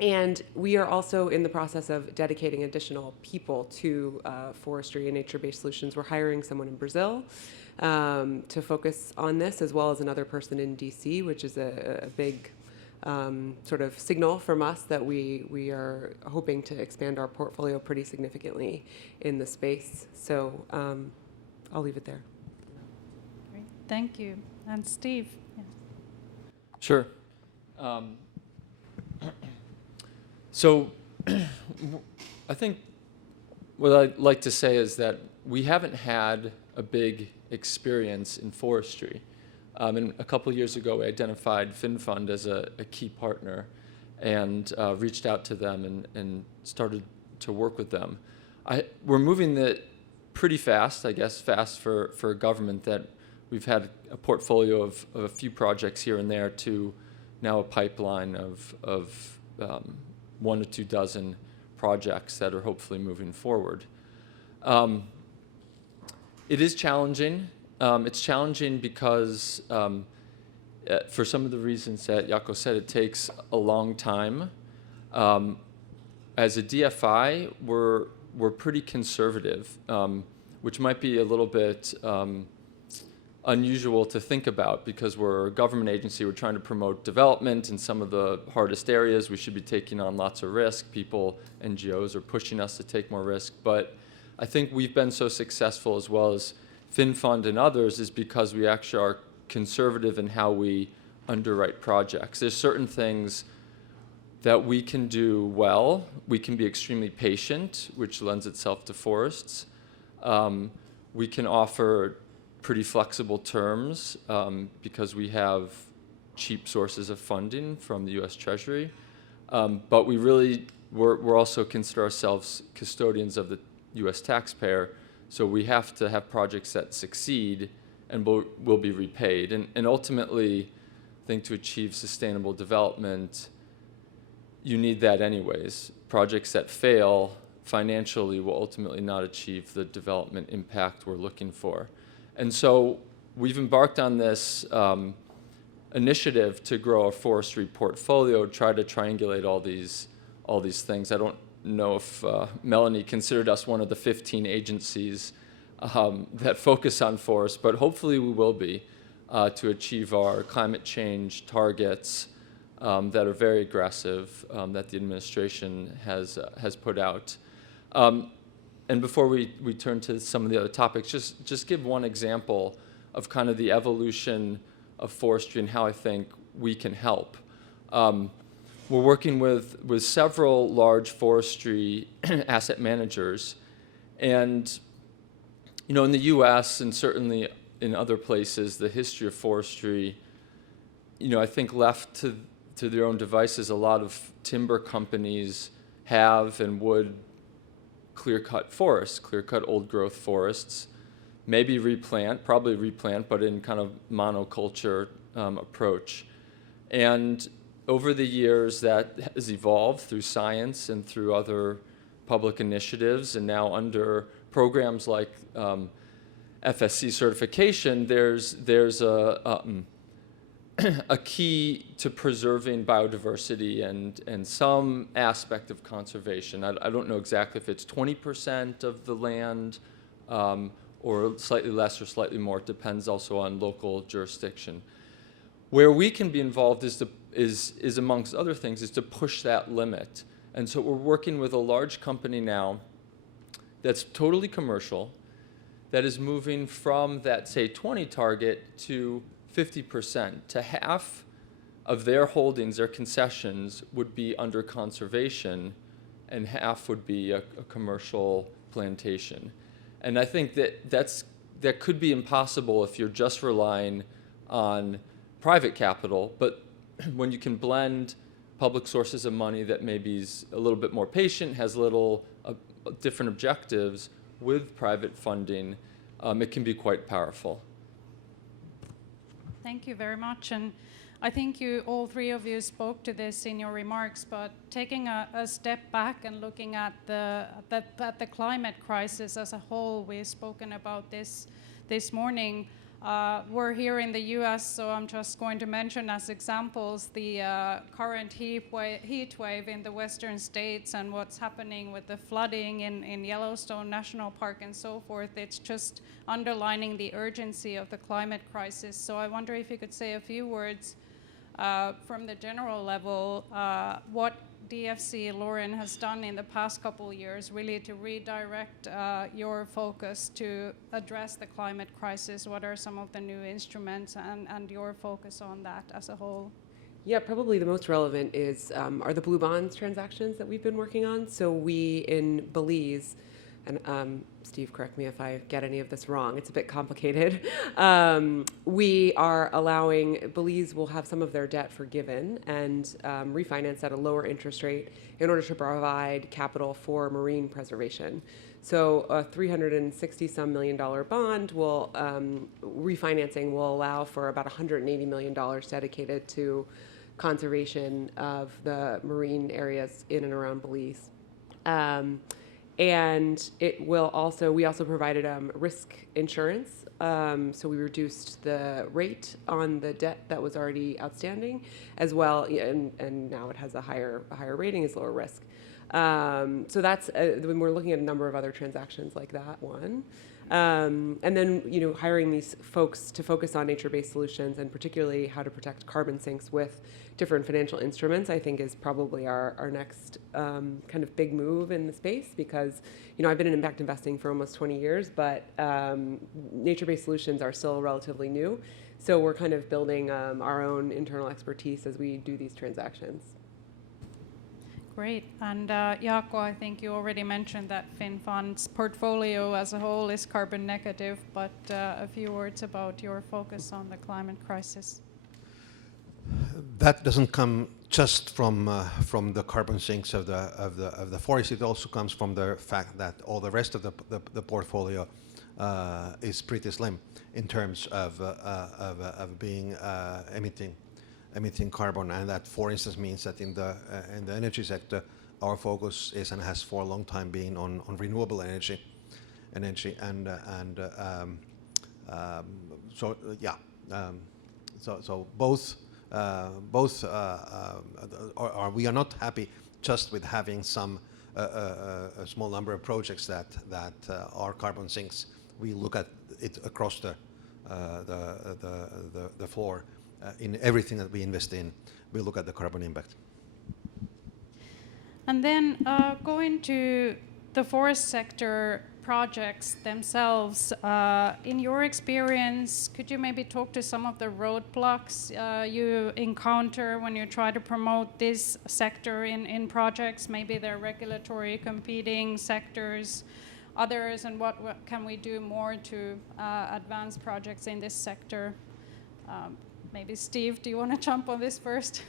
And we are also in the process of dedicating additional people to forestry and nature-based solutions. We're hiring someone in Brazil to focus on this, as well as another person in DC, which is a big sort of signal from us that we are hoping to expand our portfolio pretty significantly in the space. So I'll leave it there. Great, thank you. And Steve? Yeah. Sure. So I think what I'd like to say is that we haven't had a big experience in forestry. And a couple of years ago, we identified FinFund as a key partner and reached out to them and started to work with them. We're moving it pretty fast, I guess, fast for a government that we've had a portfolio of a few projects here and there to now a pipeline of 1 to 2 dozen projects that are hopefully moving forward. It is challenging. It's challenging because for some of the reasons that Jaakko said, it takes a long time. As a DFI, we're pretty conservative, which might be a little bit unusual to think about because we're a government agency. We're trying to promote development in some of the hardest areas. We should be taking on lots of risk. People, NGOs, are pushing us to take more risk. But I think we've been so successful, as well as FinFund and others, is because we actually are conservative in how we underwrite projects. There's certain things that we can do well. We can be extremely patient, which lends itself to forests. We can offer pretty flexible terms because we have cheap sources of funding from the U.S. Treasury. But we're also consider ourselves custodians of the U.S. taxpayer, so we have to have projects that succeed and will be repaid. And ultimately, I think to achieve sustainable development, you need that anyways. Projects that fail financially will ultimately not achieve the development impact we're looking for. And so we've embarked on this initiative to grow a forestry portfolio, try to triangulate all these things. I don't know if Melanie considered us one of the 15 agencies that focus on forests, but hopefully we will be to achieve our climate change targets that are very aggressive that the administration has put out. and before we turn to some of the other topics, just give one example of kind of the evolution of forestry and how I think we can help. We're working with several large forestry asset managers, and in the U.S. and certainly in other places, the history of forestry, I think left to their own devices, a lot of timber companies have and would clear-cut forests, clear-cut old-growth forests, maybe probably replant, but in kind of monoculture approach. And over the years, that has evolved through science and through other public initiatives, and now under programs like FSC certification, there's a key to preserving biodiversity and some aspect of conservation. I don't know exactly if it's 20% of the land or slightly less or slightly more. It depends also on local jurisdiction. Where we can be involved is amongst other things, is to push that limit. And so we're working with a large company now that's totally commercial, that is moving from that, say, 20 target to 50%, to half of their holdings, their concessions, would be under conservation, and half would be a commercial plantation. And I think that could be impossible if you're just relying on private capital, but when you can blend public sources of money that maybe is a little bit more patient, has little different objectives with private funding, it can be quite powerful. Thank you very much. And I think all three of you spoke to this in your remarks, but taking a step back and looking at the climate crisis as a whole, we've spoken about this morning. We're here in the US, so I'm just going to mention as examples the current heat wave in the western states and what's happening with the flooding in Yellowstone National Park and so forth. It's just underlining the urgency of the climate crisis. So I wonder if you could say a few words from the general level, what DFC Lauren has done in the past couple of years really to redirect your focus to address the climate crisis. What are some of the new instruments and your focus on that as a whole? Yeah, probably the most relevant are the blue bonds transactions that we've been working on. So we in Belize, and Steve, correct me if I get any of this wrong, it's a bit complicated. We are allowing, Belize will have some of their debt forgiven and refinance at a lower interest rate in order to provide capital for marine preservation. So a $360-some million bond will, refinancing will allow for about $180 million dedicated to conservation of the marine areas in and around Belize. And we also provided risk insurance. So we reduced the rate on the debt that was already outstanding as well. And now it has a higher rating, is lower risk. So that's, when we're looking at a number of other transactions like that one. And then, hiring these folks to focus on nature-based solutions and particularly how to protect carbon sinks with different financial instruments, I think is probably our next kind of big move in the space, because, I've been in impact investing for almost 20 years, but nature-based solutions are still relatively new. So we're kind of building our own internal expertise as we do these transactions. Great. And Jaakko, I think you already mentioned that FinFund's portfolio as a whole is carbon negative, but a few words about your focus on the climate crisis. That doesn't come just from the carbon sinks of the forest. It also comes from the fact that all the rest of the portfolio is pretty slim in terms of being emitting carbon, and that, for instance, means that in the energy sector, our focus is and has for a long time been on renewable energy, so both we are not happy just with having some a small number of projects that are carbon sinks. We look at it across the floor. In everything that we invest in, we look at the carbon impact. And then going to the forest sector projects themselves, in your experience, could you maybe talk to some of the roadblocks you encounter when you try to promote this sector in projects? Maybe they're regulatory competing sectors, others, and what can we do more to advance projects in this sector? Maybe Steve, do you want to jump on this first?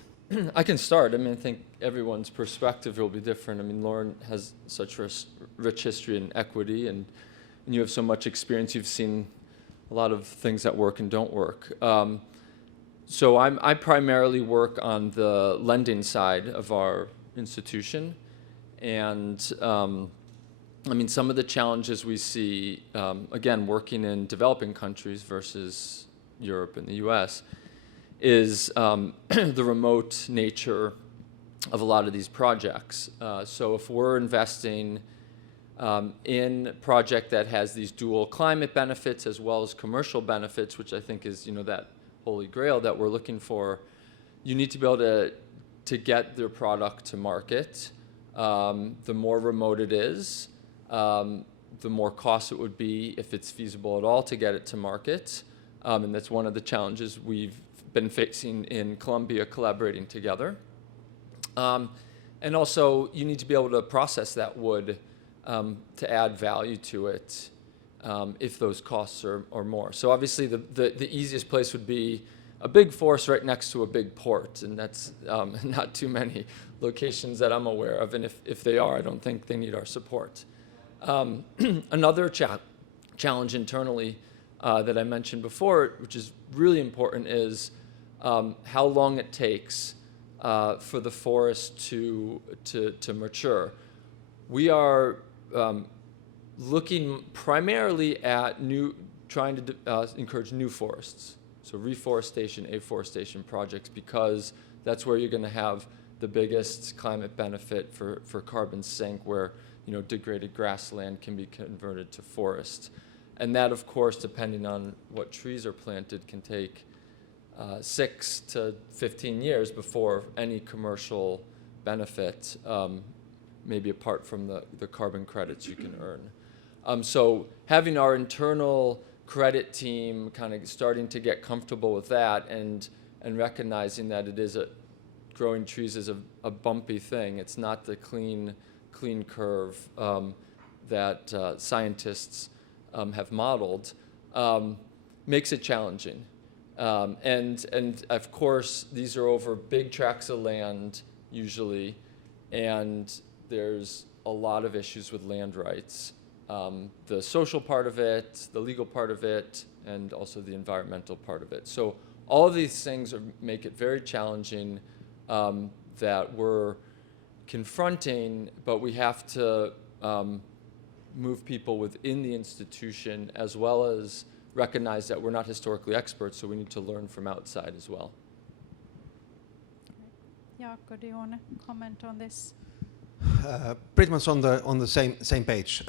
I can start. I mean, I think everyone's perspective will be different. I mean, Lauren has such rich history in equity, and you have so much experience. You've seen a lot of things that work and don't work. So I primarily work on the lending side of our institution, and I mean, some of the challenges we see, again, working in developing countries versus Europe and the US, is the remote nature of a lot of these projects. So if we're investing in a project that has these dual climate benefits as well as commercial benefits, which I think is, you know, that holy grail that we're looking for, you need to be able to get their product to market. The more remote it is, the more cost it would be, if it's feasible at all, to get it to market. And that's one of the challenges we've been facing in Colombia, collaborating together. And also, you need to be able to process that wood to add value to it if those costs are more. So obviously, the easiest place would be a big forest right next to a big port, and that's not too many locations that I'm aware of. And if they are, I don't think they need our support. Another challenge internally that I mentioned before, which is really important, is how long it takes for the forest to mature. We are looking primarily at trying to encourage new forests, so reforestation, afforestation projects, because that's where you're going to have the biggest climate benefit for carbon sink, where, you know, degraded grassland can be converted to forest. And that, of course, depending on what trees are planted, can take 6 to 15 years before any commercial benefit, maybe apart from the carbon credits you can earn. So having our internal credit team kind of starting to get comfortable with that, and recognizing that it is growing trees is a bumpy thing. It's not the clean curve that scientists have modeled, makes it challenging. And of course, these are over big tracts of land usually, and there's a lot of issues with land rights. The social part of it, the legal part of it, and also the environmental part of it. So all of these things make it very challenging that we're confronting, but we have to move people within the institution, as well as recognize that we're not historically experts, so we need to learn from outside as well. Jaakko, do you want to comment on this? Pretty much on the same page.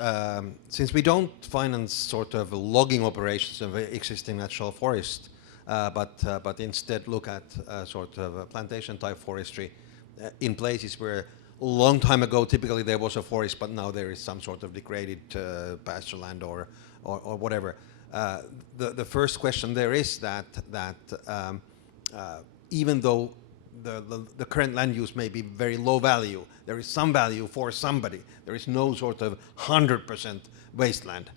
Since we don't finance sort of logging operations of existing natural forest, but instead look at sort of plantation type forestry in places where a long time ago typically there was a forest, but now there is some sort of degraded pasture land or whatever. The first question there is that even though the current land use may be very low value, there is some value for somebody. There is no sort of 100% wasteland.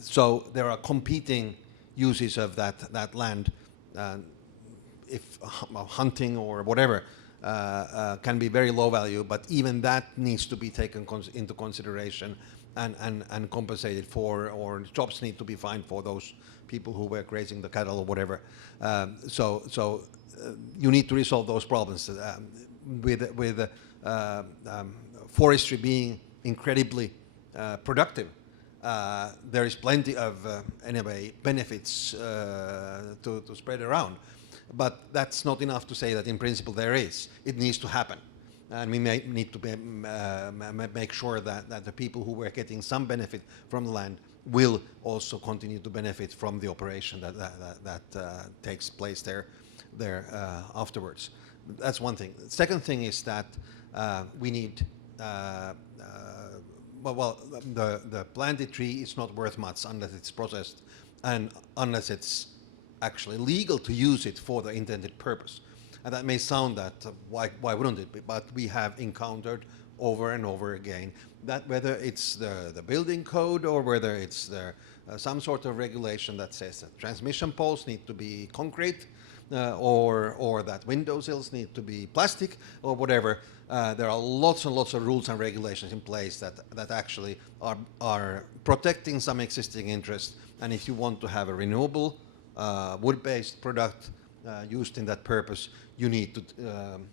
So there are competing uses of that land, if hunting or whatever, can be very low value, but even that needs to be taken into consideration and compensated for, or jobs need to be found for those people who were grazing the cattle or whatever. So you need to resolve those problems. With forestry being incredibly productive, there is plenty of anyway benefits to spread around. But that's not enough to say that in principle there is. It needs to happen. And we may need to make sure that the people who were getting some benefit from the land will also continue to benefit from the operation that takes place there afterwards. That's one thing. The second thing is that we need well, the planted tree is not worth much unless it's processed and unless it's actually legal to use it for the intended purpose. And that may sound that why wouldn't it be? But we have encountered over and over again that whether it's the building code or whether it's some sort of regulation that says that transmission poles need to be concrete or that window sills need to be plastic or whatever, there are lots and lots of rules and regulations in place that actually are protecting some existing interests. And if you want to have a renewable wood-based product used in that purpose, you need to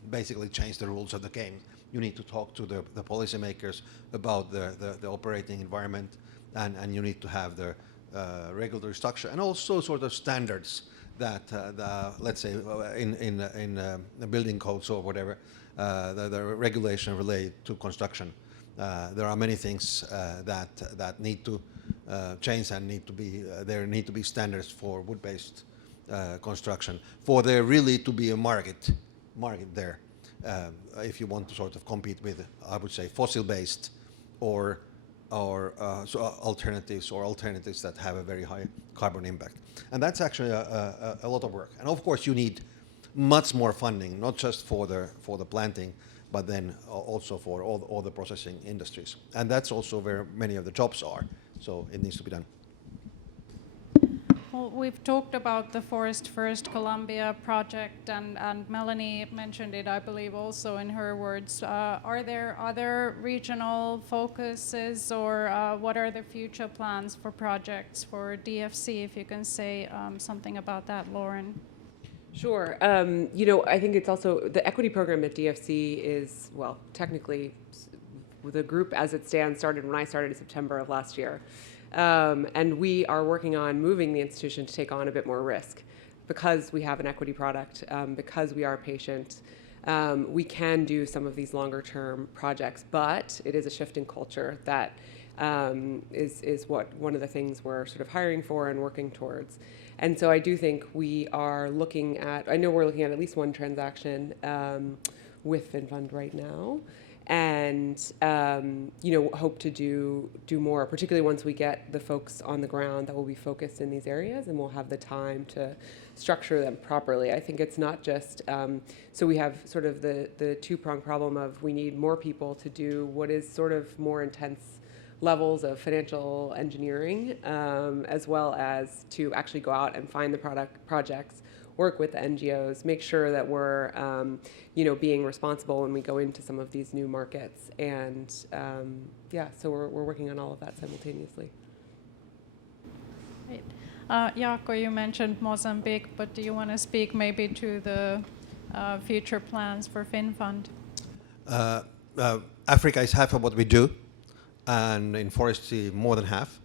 basically change the rules of the game. You need to talk to the policymakers about the operating environment, and you need to have the regulatory structure and also sort of standards that, let's say, in the building codes or whatever, the regulation related to construction. There are many things that need to change and need to be, there need to be standards for wood-based construction for there really to be a market there. If you want to sort of compete with, I would say, fossil-based or alternatives that have a very high carbon impact. And that's actually a lot of work. And of course, you need much more funding, not just for the planting, but then also for all the processing industries. And that's also where many of the jobs are. So it needs to be done. Well, we've talked about the Forest First Columbia project, and Melanie mentioned it, I believe, also in her words. Are there other regional focuses, or what are the future plans for projects for DFC? If you can say something about that, Lauren. Sure. You know, I think it's also the equity program at DFC is, well, technically, the group as it stands started when I started in September of last year. And we are working on moving the institution to take on a bit more risk. Because we have an equity product, because we are patient, we can do some of these longer term projects, but it is a shift in culture that is what one of the things we're sort of hiring for and working towards. And so I do think we are looking at, I know we're looking at least one transaction with FinFund right now. And you know, hope to do more, particularly once we get the folks on the ground that will be focused in these areas, and we'll have the time to structure them properly. I think it's not just so we have sort of the two-pronged problem of we need more people to do what is sort of more intense levels of financial engineering, as well as to actually go out and find the projects, work with the NGOs, make sure that we're, you know, being responsible when we go into some of these new markets. And yeah, so we're working on all of that simultaneously. Great. Jaakko, you mentioned Mozambique, but do you want to speak maybe to the future plans for FinFund? Africa is half of what we do, and in forestry more than half.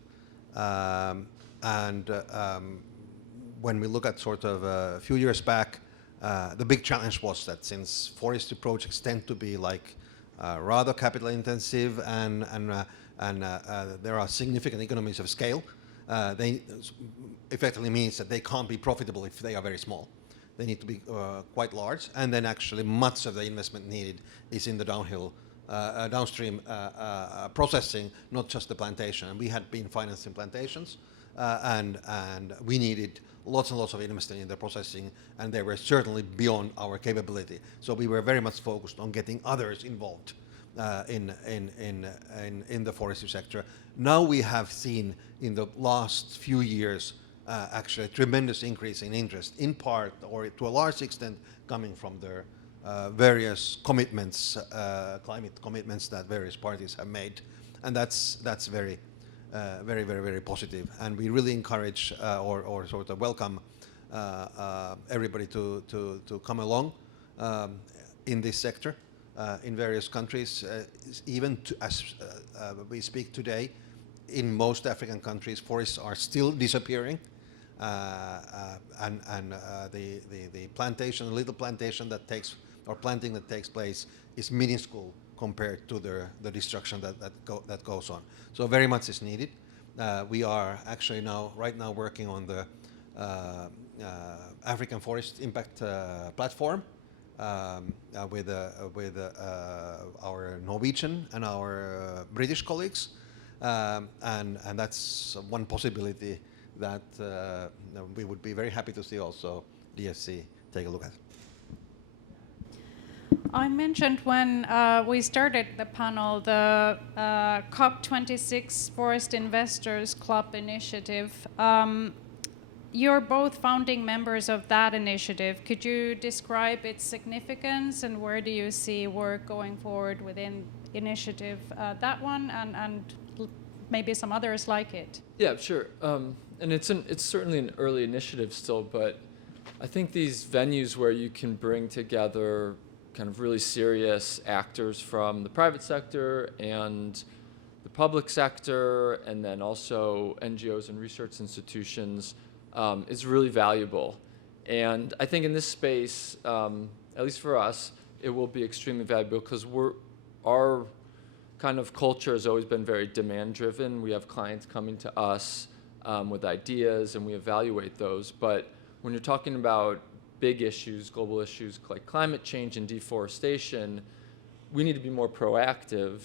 When we look at sort of a few years back, the big challenge was that since forestry projects tend to be like rather capital intensive and there are significant economies of scale, they effectively means that they can't be profitable if they are very small. They need to be quite large, and then actually much of the investment needed is in the downstream processing, not just the plantation. And we had been financing plantations, and we needed lots and lots of investment in the processing, and they were certainly beyond our capability. So we were very much focused on getting others involved in the forestry sector. Now we have seen in the last few years actually a tremendous increase in interest, in part or to a large extent coming from the various commitments, climate commitments that various parties have made, and that's very positive. And we really encourage or sort of welcome everybody to come along in this sector in various countries. Even as we speak today, in most African countries, forests are still disappearing. And the plantation, the little plantation that takes, or planting that takes place is minuscule compared to the destruction that goes on. So very much is needed. We are actually right now working on the African Forest Impact Platform, with our Norwegian and our British colleagues, and that's one possibility that we would be very happy to see also DFC take a look at. I mentioned when we started the panel the COP26 Forest Investors Club initiative. You're both founding members of that initiative. Could you describe its significance and where do you see work going forward within initiative, that one and maybe some others like it? Yeah, sure. And it's certainly an early initiative still, but I think these venues where you can bring together kind of really serious actors from the private sector and the public sector, and then also NGOs and research institutions, is really valuable. And I think in this space, at least for us, it will be extremely valuable because our kind of culture has always been very demand-driven. We have clients coming to us with ideas, and we evaluate those. But when you're talking about big issues, global issues like climate change and deforestation, we need to be more proactive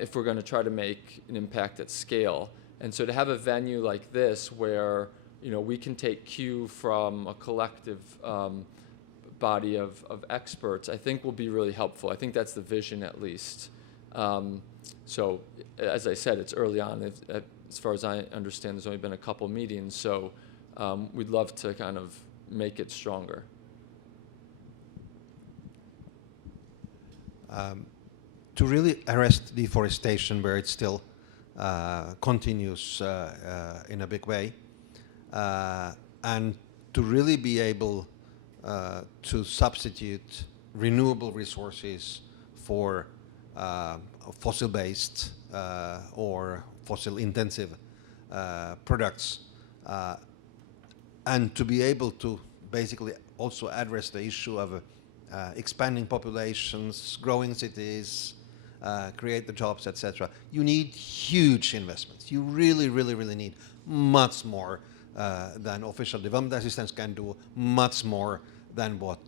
if we're going to try to make an impact at scale. And so to have a venue like this where we can take cue from a collective body of experts, I think will be really helpful. I think that's the vision at least. So as I said, it's early on. As far as I understand, there's only been a couple meetings, so we'd love to kind of make it stronger. To really arrest deforestation where it still continues in a big way, and to really be able to substitute renewable resources for fossil-based or fossil-intensive products, and to be able to basically also address the issue of expanding populations, growing cities, create the jobs, etc. You need huge investments. You really, really, really need much more than official development assistance can do, much more than what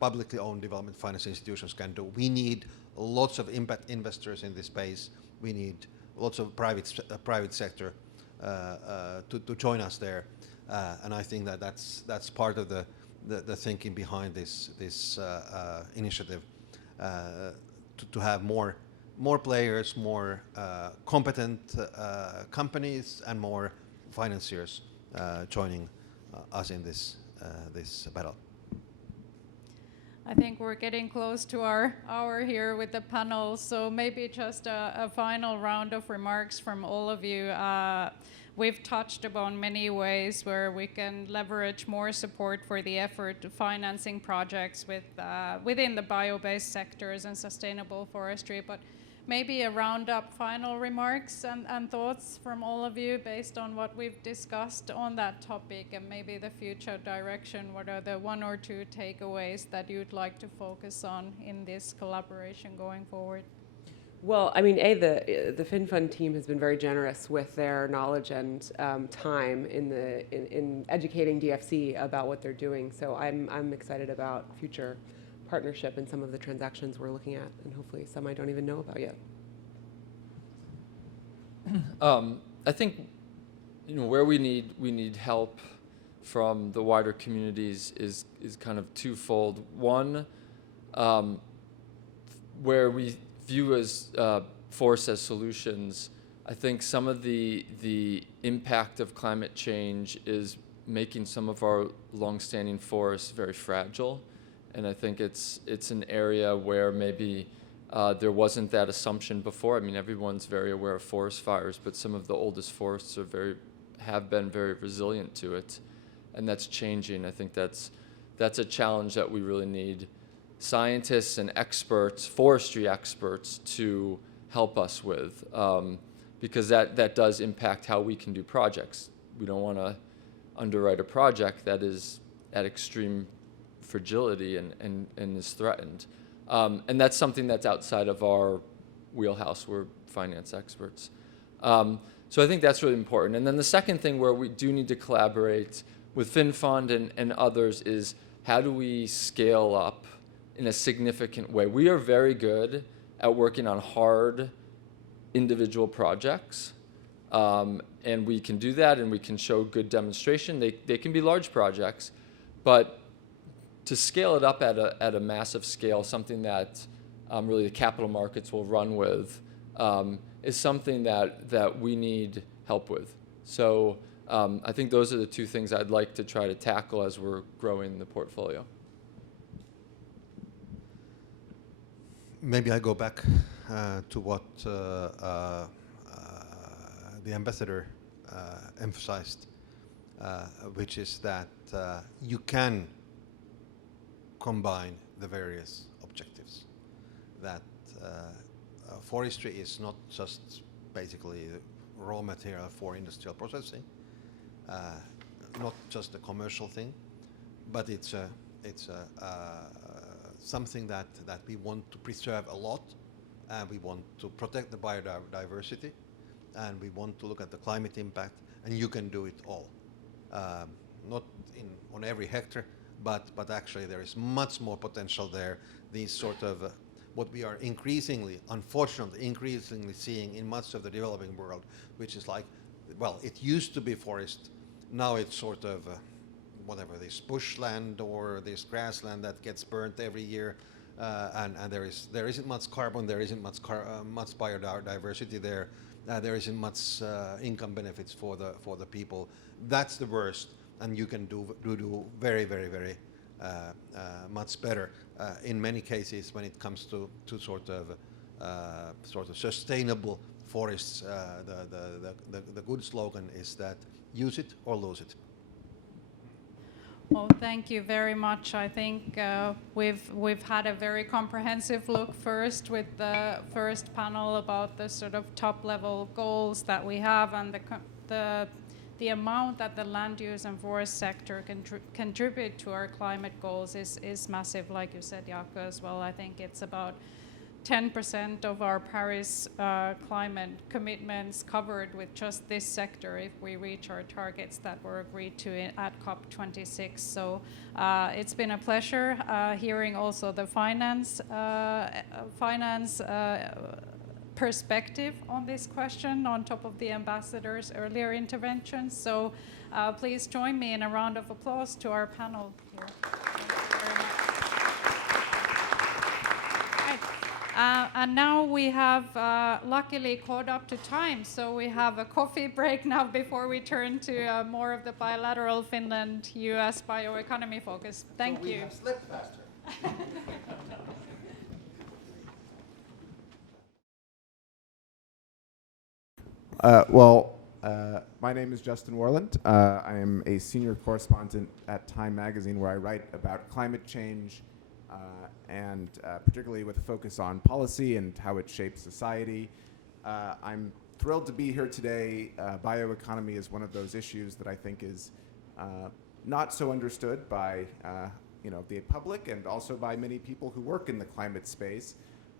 publicly owned development finance institutions can do. We need lots of impact investors in this space. We need lots of private sector to join us there, and I think that's part of the thinking behind this initiative, to have more players, more competent companies, and more financiers joining us in this battle. I think we're getting close to our hour here with the panel, so maybe just a final round of remarks from all of you. We've touched upon many ways where we can leverage more support for the effort of financing projects within the bio-based sectors and sustainable forestry, but maybe a round-up final remarks and thoughts from all of you based on what we've discussed on that topic and maybe the future direction. What are the one or two takeaways that you'd like to focus on in this collaboration going forward? Well, I mean, the FinFund team has been very generous with their knowledge and time in educating DFC about what they're doing. So I'm excited about future partnership and some of the transactions we're looking at, and hopefully some I don't even know about yet. I think where we need help from the wider communities is kind of twofold. One, where we view as forests as solutions, I think some of the impact of climate change is making some of our longstanding forests very fragile. And I think it's an area where maybe there wasn't that assumption before. I mean, everyone's very aware of forest fires, but some of the oldest forests have been very resilient to it, and that's changing. I think that's a challenge that we really need scientists and experts, forestry experts, to help us with, because that does impact how we can do projects. We don't want to underwrite a project that is at extreme fragility and is threatened. And that's something that's outside of our wheelhouse. We're finance experts. So I think that's really important. And then the second thing where we do need to collaborate with FinFund and others is how do we scale up in a significant way? We are very good at working on hard individual projects, and we can do that, and we can show good demonstration. They can be large projects, but to scale it up at a massive scale, something that really the capital markets will run with, is something that we need help with. So I think those are the two things I'd like to try to tackle as we're growing the portfolio. Maybe I go back to what the ambassador emphasized, which is that you can combine the various objectives. That forestry is not just basically raw material for industrial processing, not just a commercial thing, but it's something that we want to preserve a lot, and we want to protect the biodiversity, and we want to look at the climate impact, and you can do it all. Not on every hectare, but actually there is much more potential there. These sort of what we are unfortunately increasingly seeing in much of the developing world, which is like, well, it used to be forest, now it's sort of whatever, this bushland or this grassland that gets burnt every year, and there isn't much carbon, there isn't much biodiversity there, there isn't much income benefits for the people. That's the worst, and you can do very, very, very much better in many cases when it comes to sort of sustainable forests. The good slogan is that use it or lose it. Well, thank you very much. I think we've had a very comprehensive look first with the first panel about the sort of top level goals that we have, and the amount that the land use and forest sector can contribute to our climate goals is massive, like you said, Jaakko, as well. I think it's about 10% of our Paris climate commitments covered with just this sector if we reach our targets that were agreed to at COP26. So it's been a pleasure hearing also the finance perspective on this question on top of the ambassador's earlier interventions. So please join me in a round of applause to our panel here. And now we have luckily caught up to time, so we have a coffee break now before we turn to more of the bilateral Finland-US bioeconomy focus. Thank you. We have slept faster. My name is Justin Warland. I am a senior correspondent at Time Magazine, where I write about climate change and particularly with a focus on policy and how it shapes society. I'm thrilled to be here today. Bioeconomy is one of those issues that I think is not so understood by the public and also by many people who work in the climate space.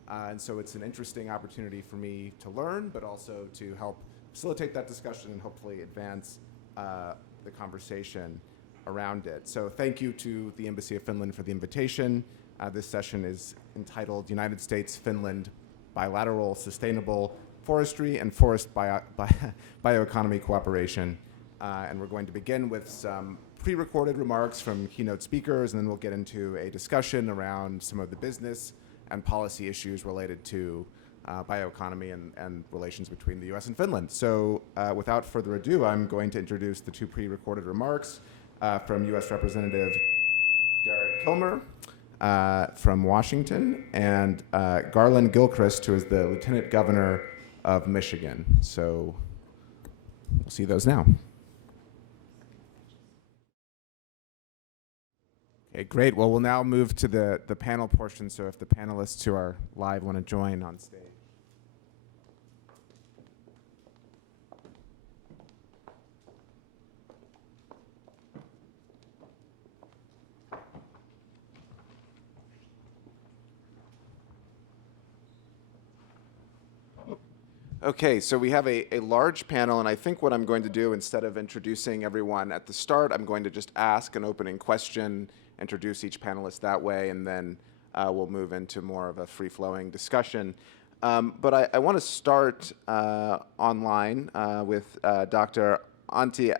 And so it's an interesting opportunity for me to learn, but also to help facilitate that discussion and hopefully advance the conversation around it. So thank you to the Embassy of Finland for the invitation. This session is entitled United States-Finland Bilateral Sustainable Forestry and Forest Bioeconomy Cooperation. And we're going to begin with some pre-recorded remarks from keynote speakers, and then we'll get into a discussion around some of the business and policy issues related to bioeconomy and relations between the US and Finland. So without further ado, I'm going to introduce the two pre-recorded remarks from US Representative Derek Kilmer from Washington, and Garland Gilchrist, who is the Lieutenant Governor of Michigan. So we'll see those now. Okay, great. Well, we'll now move to the panel portion, so if the panelists who are live want to join on stage. Okay, so we have a large panel, and I think what I'm going to do, instead of introducing everyone at the start, I'm going to just ask an opening question, introduce each panelist that way, and then we'll move into more of a free-flowing discussion. But I want to start online with Dr. Antti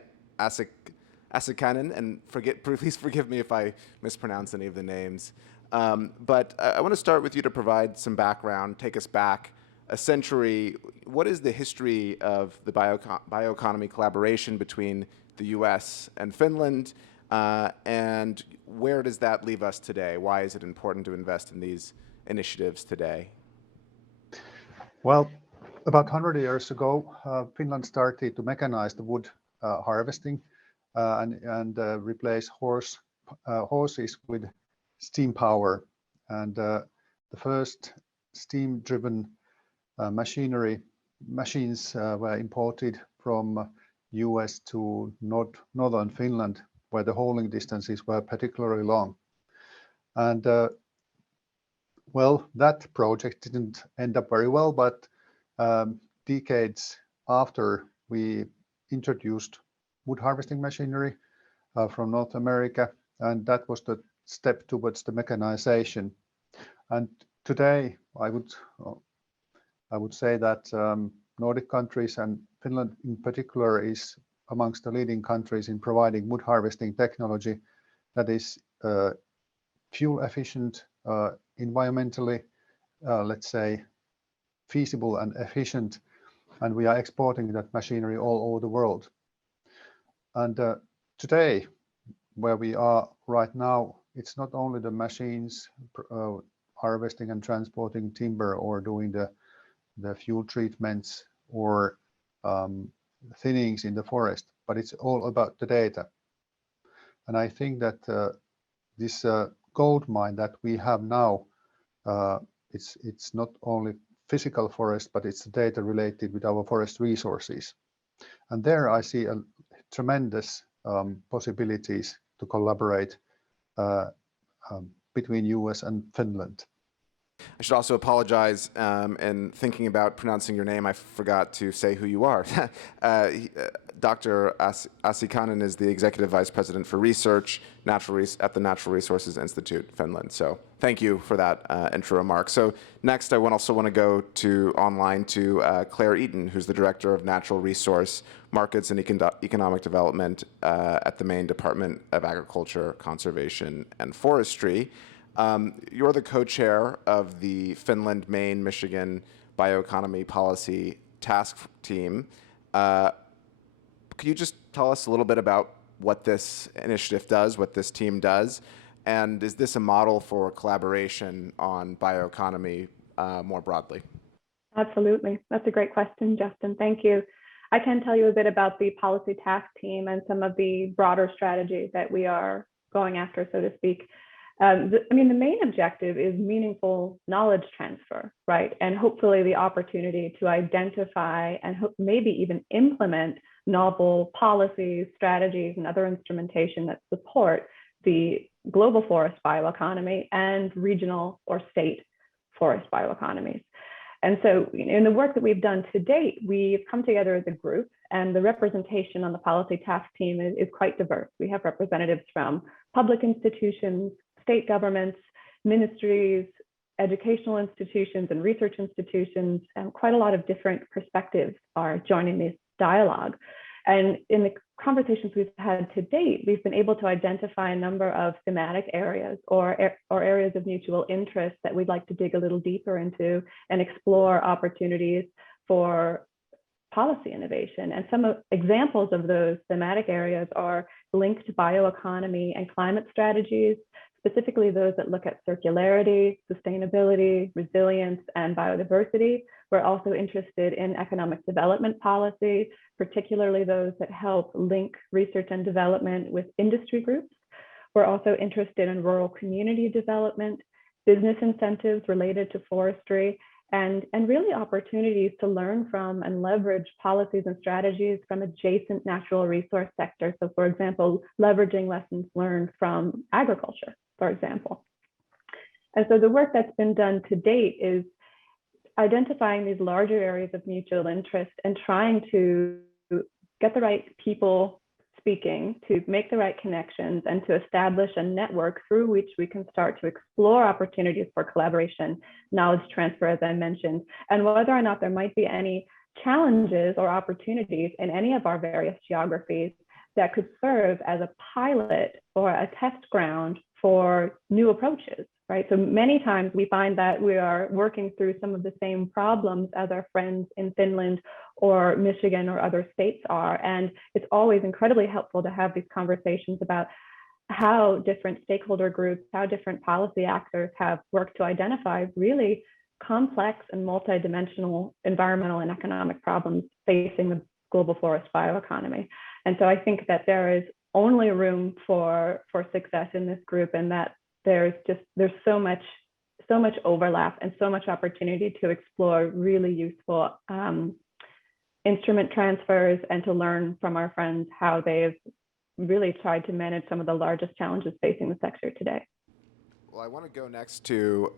Asikainen, and please forgive me if I mispronounce any of the names. But I want to start with you to provide some background, take us back a century. What is the history of the bioeconomy collaboration between the US and Finland, and where does that leave us today? Why is it important to invest in these initiatives today? Well, about 100 years ago, Finland started to mechanize the wood harvesting and replace horses with steam power. And the first steam-driven machines were imported from US to northern Finland, where the hauling distances were particularly long. And well, that project didn't end up very well, but decades after, we introduced wood harvesting machinery from North America, and that was the step towards the mechanization. And today, I would say that Nordic countries, and Finland in particular, is amongst the leading countries in providing wood harvesting technology that is fuel efficient, environmentally, let's say, feasible and efficient, and we are exporting that machinery all over the world. And today, where we are right now, it's not only the machines harvesting and transporting timber or doing the fuel treatments or thinnings in the forest, but it's all about the data. And I think that this gold mine that we have now, it's not only physical forest, but it's the data related with our forest resources. And there I see a tremendous possibilities to collaborate between US and Finland. I should also apologize, in thinking about pronouncing your name, I forgot to say who you are. Dr. Asikainen is the Executive Vice President for Research at the Natural Resources Institute, Finland. So thank you for that intro remark. So next, I also want to go online to Claire Eaton, who's the Director of Natural Resource Markets and Economic Development at the Maine Department of Agriculture, Conservation, and Forestry. You're the co-chair of the Finland, Maine, Michigan Bioeconomy Policy Task Team. Could you just tell us a little bit about what this initiative does, what this team does, and is this a model for collaboration on bioeconomy more broadly? Absolutely. That's a great question, Justin. Thank you. I can tell you a bit about the policy task team and some of the broader strategies that we are going after, so to speak. The main objective is meaningful knowledge transfer, right? And hopefully the opportunity to identify and maybe even implement novel policies, strategies, and other instrumentation that support the global forest bioeconomy and regional or state forest bioeconomies. And so in the work that we've done to date, we've come together as a group, and the representation on the policy task team is quite diverse. We have representatives from public institutions, state governments, ministries, educational institutions, and research institutions, and quite a lot of different perspectives are joining this dialogue. And in the conversations we've had to date, we've been able to identify a number of thematic areas or areas of mutual interest that we'd like to dig a little deeper into and explore opportunities for policy innovation. And some examples of those thematic areas are linked to bioeconomy and climate strategies, specifically those that look at circularity, sustainability, resilience, and biodiversity. We're also interested in economic development policy, particularly those that help link research and development with industry groups. We're also interested in rural community development, business incentives related to forestry, and really opportunities to learn from and leverage policies and strategies from adjacent natural resource sectors. So for example, leveraging lessons learned from agriculture, for example. And so the work that's been done to date is identifying these larger areas of mutual interest and trying to get the right people speaking, to make the right connections and to establish a network through which we can start to explore opportunities for collaboration, knowledge transfer, as I mentioned, and whether or not there might be any challenges or opportunities in any of our various geographies that could serve as a pilot or a test ground for new approaches, right? So many times we find that we are working through some of the same problems as our friends in Finland or Michigan or other states are. And it's always incredibly helpful to have these conversations about how different stakeholder groups, how different policy actors have worked to identify really complex and multidimensional environmental and economic problems facing the global forest bioeconomy. And so I think that there is only room for success in this group, and that there's so much overlap and so much opportunity to explore really useful instrument transfers and to learn from our friends how they've really tried to manage some of the largest challenges facing the sector today. Well, I want to go next to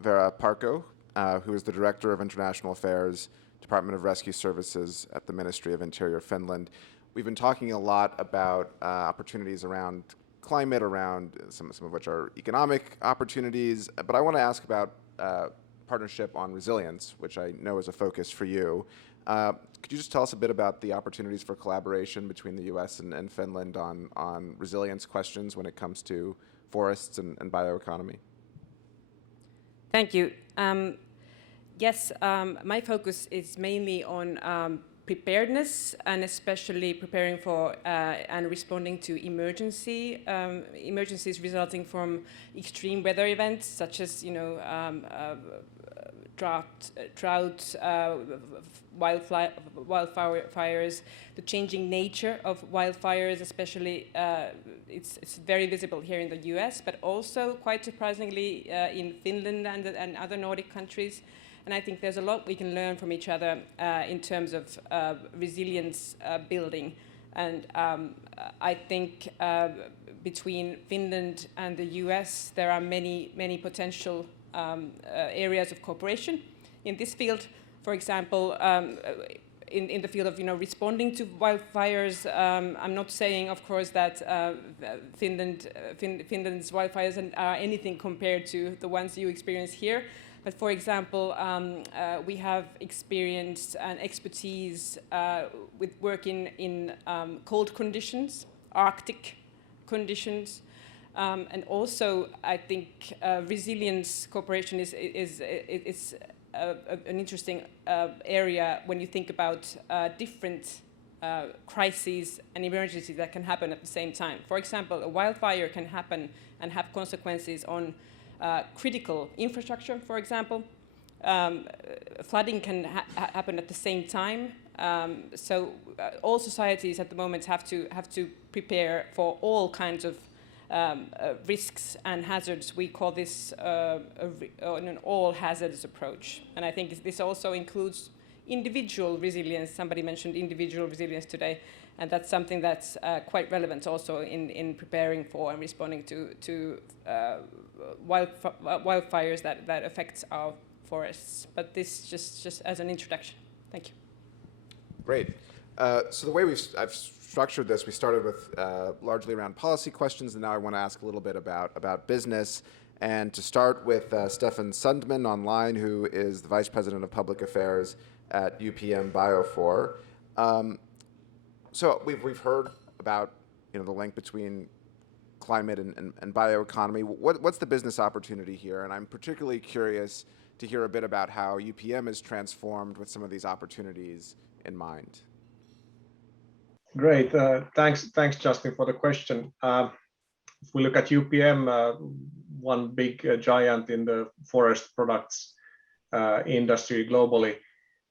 Vera Parkko, who is the Director of International Affairs, Department of Rescue Services at the Ministry of Interior, Finland. We've been talking a lot about opportunities around climate, around some of which are economic opportunities, but I want to ask about partnership on resilience, which I know is a focus for you. Could you just tell us a bit about the opportunities for collaboration between the US and Finland on resilience questions when it comes to forests and bioeconomy? Thank you. Yes, my focus is mainly on preparedness, and especially preparing for and responding to emergencies resulting from extreme weather events, such as drought, wildfires, the changing nature of wildfires, especially it's very visible here in the US, but also quite surprisingly in Finland and other Nordic countries. And I think there's a lot we can learn from each other in terms of resilience building. And I think between Finland and the US, there are many potential areas of cooperation in this field. For example, in the field of responding to wildfires, I'm not saying, of course, that Finland's wildfires are anything compared to the ones you experience here. But for example, we have experience and expertise with working in cold conditions, Arctic conditions, and also I think resilience cooperation is an interesting area when you think about different crises and emergencies that can happen at the same time. For example, a wildfire can happen and have consequences on critical infrastructure, for example. Flooding can happen at the same time. So all societies at the moment have to prepare for all kinds of risks and hazards. We call this an all hazards approach. And I think this also includes individual resilience. Somebody mentioned individual resilience today. And that's something that's quite relevant also in preparing for and responding to wildfires that affects our forests. But this just as an introduction. Thank you. Great. So the way I've structured this, we started with largely around policy questions, and now I want to ask a little bit about business. And to start with Stefan Sundman online, who is the Vice President of Public Affairs at UPM Biofor. So we've heard about the link between climate and bioeconomy. What's the business opportunity here? And I'm particularly curious to hear a bit about how UPM is transformed with some of these opportunities in mind. Great. Thanks, Justin, for the question. If we look at UPM, one big giant in the forest products industry globally,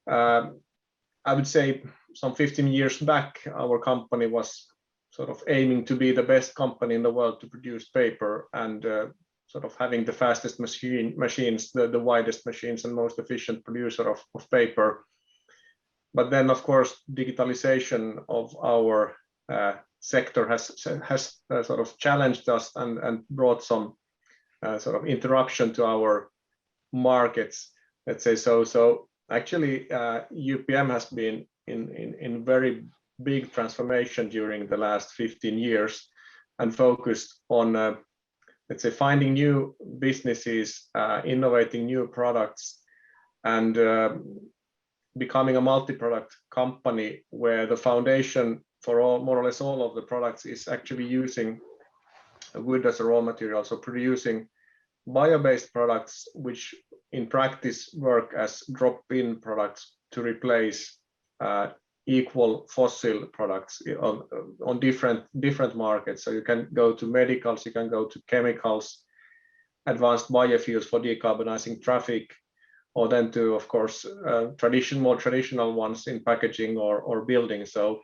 I would say some 15 years back, our company was sort of aiming to be the best company in the world to produce paper and sort of having the fastest machines, the widest machines and most efficient producer of paper. But then, of course, digitalization of our sector has sort of challenged us and brought some sort of interruption to our markets, let's say so. So actually, UPM has been in very big transformation during the last 15 years and focused on, let's say, finding new businesses, innovating new products, and becoming a multi-product company where the foundation for more or less all of the products is actually using wood as a raw material, so producing bio-based products which in practice work as drop-in products to replace equal fossil products on different markets. So you can go to medicals, you can go to chemicals, advanced biofuels for decarbonizing traffic, or then to, of course, more traditional ones in packaging or building. So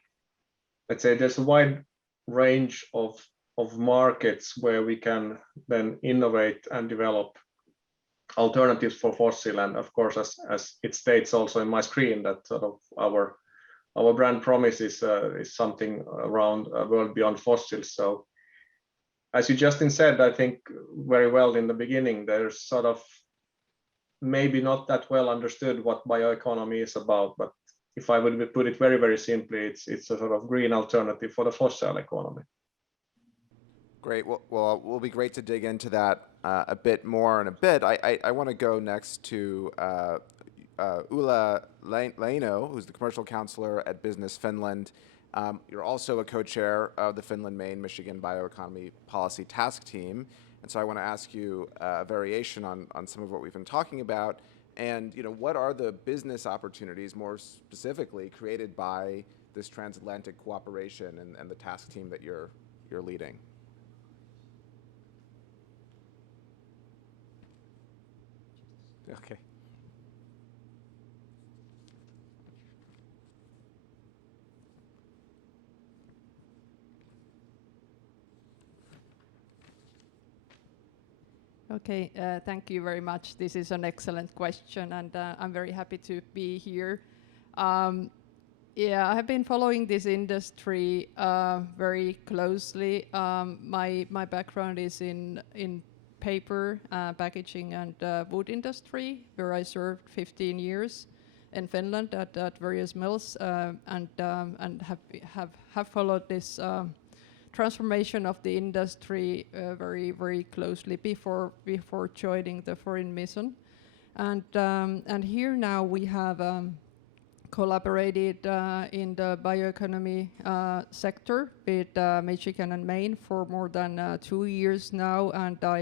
let's say there's a wide range of markets where we can then innovate and develop alternatives for fossil. And of course, as it states also in my screen, that sort of our brand promise is something around a world beyond fossils. So as you Justin said, I think very well in the beginning, there's sort of maybe not that well understood what bioeconomy is about, but if I would put it very, very simply, it's a sort of green alternative for the fossil economy. Great. Well, will be great to dig into that a bit more in a bit. I want to go next to Ulla Leino, who's the commercial counselor at Business Finland. You're also a co-chair of the Finland, Maine, Michigan Bioeconomy Policy Task Team. And so I want to ask you a variation on some of what we've been talking about. And what are the business opportunities, more specifically, created by this transatlantic cooperation and the task team that you're leading? Okay. Okay, thank you very much. This is an excellent question, and I'm very happy to be here. Yeah, I have been following this industry very closely. My background is in paper, packaging, and wood industry, where I served 15 years in Finland at various mills, and have followed this transformation of the industry very, very closely before joining the foreign mission. And here now we have collaborated in the bioeconomy sector with Michigan and Maine for more than 2 years now, and I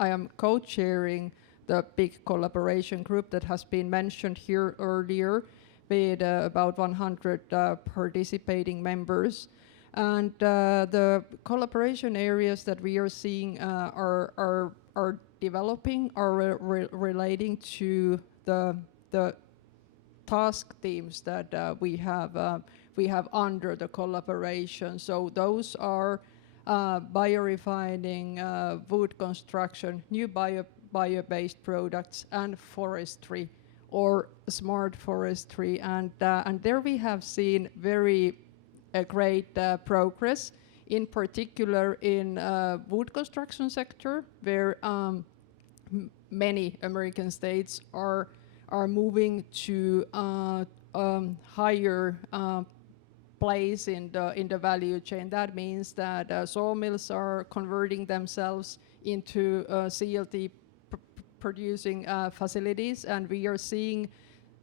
am co-chairing the big collaboration group that has been mentioned here earlier, with about 100 participating members. And the collaboration areas that we are seeing are developing, are relating to the task themes that we have under the collaboration. So those are biorefining, wood construction, new bio-based products, and forestry or smart forestry. And there we have seen very great progress, in particular in wood construction sector, where many American states are moving to higher place in the value chain. That means that sawmills are converting themselves into CLT producing facilities, and we are seeing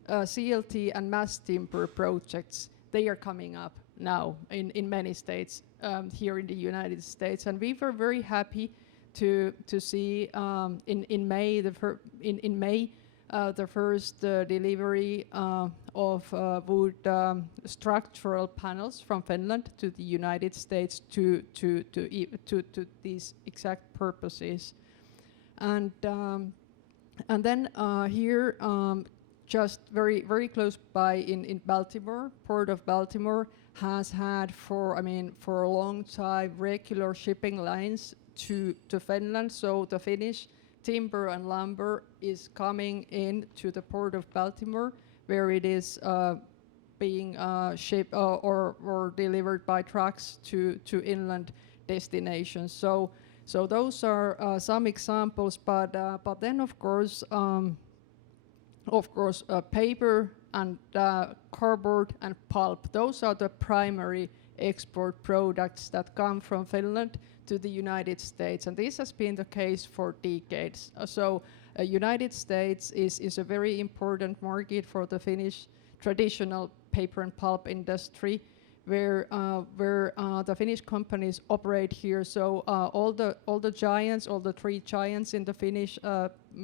CLT and mass timber projects. They are coming up now in many states here in the United States, and we were very happy to see in May the first delivery of wood structural panels from Finland to the United States to these exact purposes. And then here, just very close by in Baltimore, Port of Baltimore has had for a long time regular shipping lines to Finland. So the Finnish timber and lumber is coming in to the Port of Baltimore, where it is being shipped or delivered by trucks to inland destinations. So those are some examples, but then of course paper and cardboard and pulp. Those are the primary export products that come from Finland to the United States, and this has been the case for decades. So United States is a very important market for the Finnish traditional paper and pulp industry, where the Finnish companies operate here. So all the giants, all the three giants in the Finnish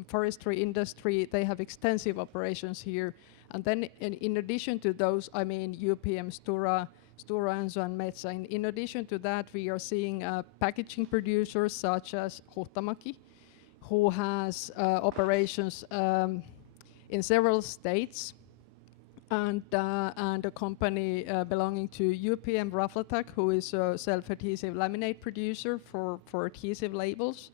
forestry industry, they have extensive operations here. And then in addition to those, I mean UPM, Stora Enso and Metsä. In addition to that, we are seeing packaging producers such as Huhtamäki, who has operations in several states, and a company belonging to UPM Raflatac, who is a self-adhesive laminate producer for adhesive labels.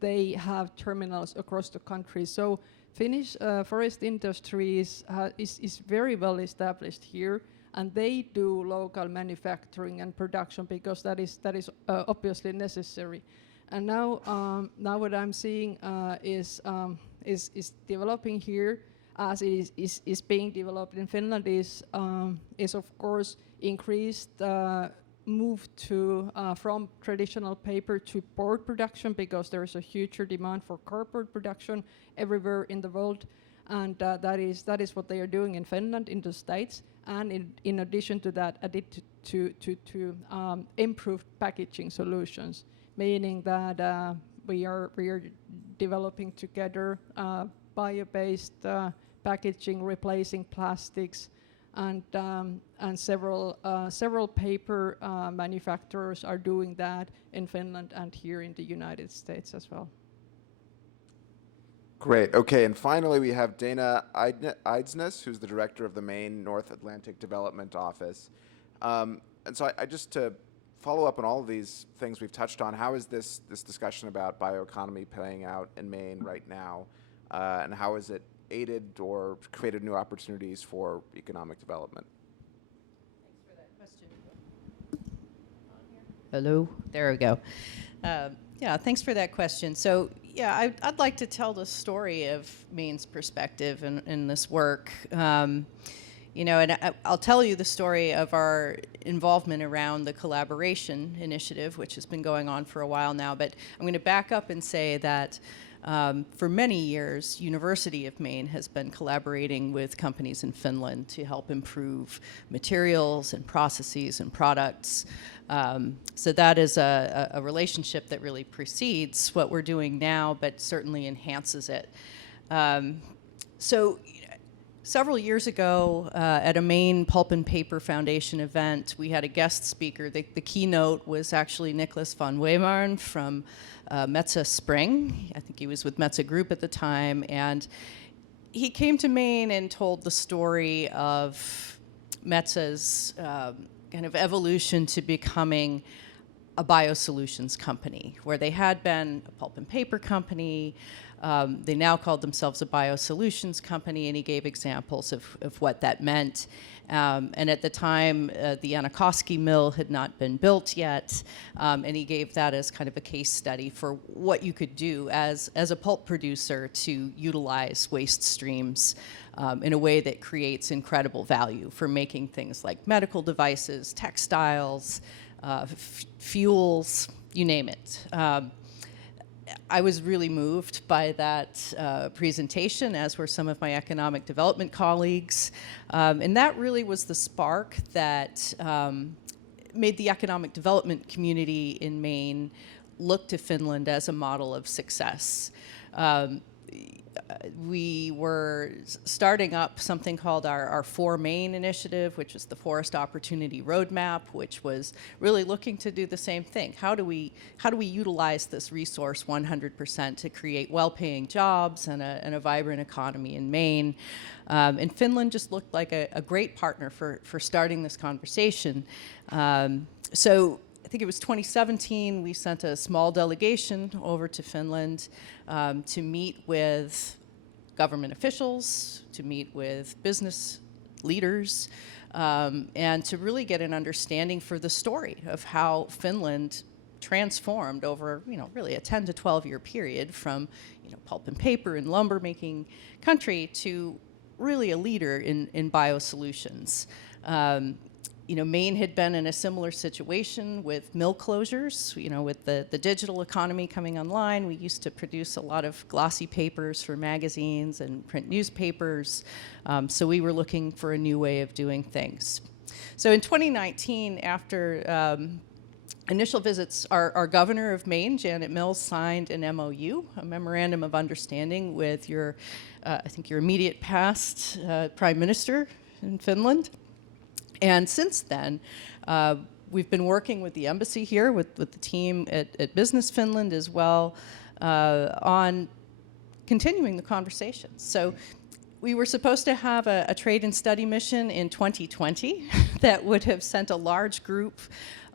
They have terminals across the country. So Finnish forest industry is very well established here, and they do local manufacturing and production because that is obviously necessary. And now what I'm seeing is developing here, as it is being developed in Finland, is of course increased move to from traditional paper to board production, because there is a huge demand for cardboard production everywhere in the world, and that is what they are doing in Finland, in the States, and in addition to that, added to improved packaging solutions, meaning that we are developing together bio-based packaging, replacing plastics, and several paper manufacturers are doing that in Finland and here in the United States as well. Great. Okay, and finally we have Dana Eidsnes, who's the director of the Maine North Atlantic Development Office. And so I just to follow up on all of these things we've touched on, how is this discussion about bioeconomy playing out in Maine right now, and how has it aided or created new opportunities for economic development? Thanks for that question. Hello, there we go. Yeah, thanks for that question. So yeah, I'd like to tell the story of Maine's perspective in this work. And I'll tell you the story of our involvement around the collaboration initiative, which has been going on for a while now. But I'm going to back up and say that for many years, University of Maine has been collaborating with companies in Finland to help improve materials and processes and products. So that is a relationship that really precedes what we're doing now, but certainly enhances it. Several years ago, at a Maine Pulp and Paper Foundation event, we had a guest speaker. The keynote was actually Nicholas von Weimaren from Metsä Spring. I think he was with Metsä Group at the time. And he came to Maine and told the story of Metsä's kind of evolution to becoming a biosolutions company, where they had been a pulp and paper company. They now called themselves a biosolutions company, and he gave examples of what that meant. And at the time, the Äänekoski mill had not been built yet, and he gave that as kind of a case study for what you could do as a pulp producer to utilize waste streams in a way that creates incredible value for making things like medical devices, textiles, fuels, you name it. I was really moved by that presentation, as were some of my economic development colleagues. And that really was the spark that made the economic development community in Maine look to Finland as a model of success. We were starting up something called our For Maine initiative, which is the Forest Opportunity Roadmap, which was really looking to do the same thing. How do we utilize this resource 100% to create well-paying jobs and a vibrant economy in Maine? And Finland just looked like a great partner for starting this conversation. So I think it was 2017, we sent a small delegation over to Finland to meet with government officials, to meet with business leaders, and to really get an understanding for the story of how Finland transformed over, really a 10 to 12 year period from, pulp and paper and lumber making country to really a leader in biosolutions. Maine had been in a similar situation with mill closures. With the digital economy coming online, we used to produce a lot of glossy papers for magazines and print newspapers. So we were looking for a new way of doing things. So in 2019, after initial visits, our governor of Maine, Janet Mills, signed an MOU, a memorandum of understanding with I think your immediate past prime minister in Finland. And since then, we've been working with the embassy here, with the team at Business Finland as well, on continuing the conversations. So we were supposed to have a trade and study mission in 2020 that would have sent a large group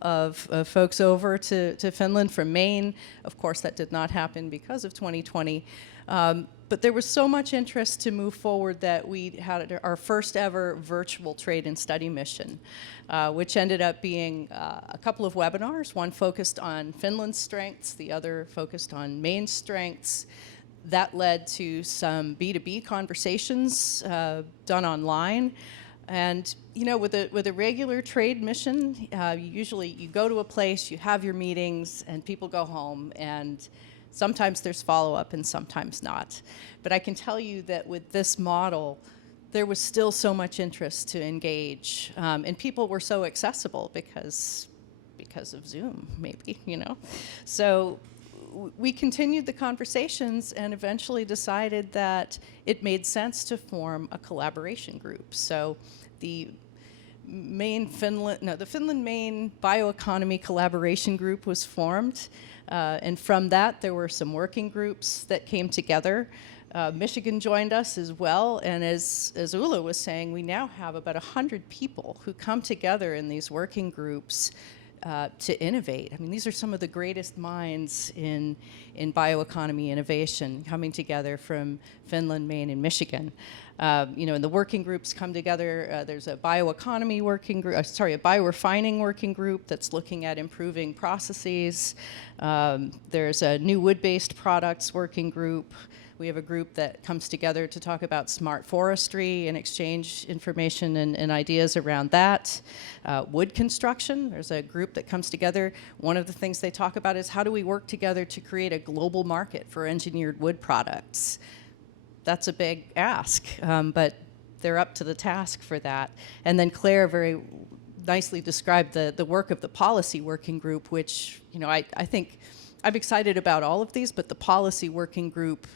of folks over to Finland from Maine. Of course, that did not happen because of 2020. But there was so much interest to move forward that we had our first ever virtual trade and study mission, which ended up being a couple of webinars, one focused on Finland's strengths, the other focused on Maine's strengths. That led to some B2B conversations done online. And with a regular trade mission, you go to a place, you have your meetings, and people go home, and sometimes there's follow-up and sometimes not. But I can tell you that with this model, there was still so much interest to engage. And people were so accessible because of Zoom, maybe, So we continued the conversations and eventually decided that it made sense to form a collaboration group. So the Finland-Maine Bioeconomy Collaboration Group was formed. And from that, there were some working groups that came together. Michigan joined us as well. And as Ulla was saying, we now have about 100 people who come together in these working groups to innovate. I mean, these are some of the greatest minds in bioeconomy innovation coming together from Finland, Maine, and Michigan. And the working groups come together. There's a bioeconomy working group, a biorefining working group that's looking at improving processes. There's a new wood-based products working group. We have a group that comes together to talk about smart forestry and exchange information and ideas around that. Wood construction, there's a group that comes together. One of the things they talk about is how do we work together to create a global market for engineered wood products? That's a big ask, but they're up to the task for that. And then Claire very nicely described the work of the policy working group, which, I think I'm excited about all of these, but the policy working group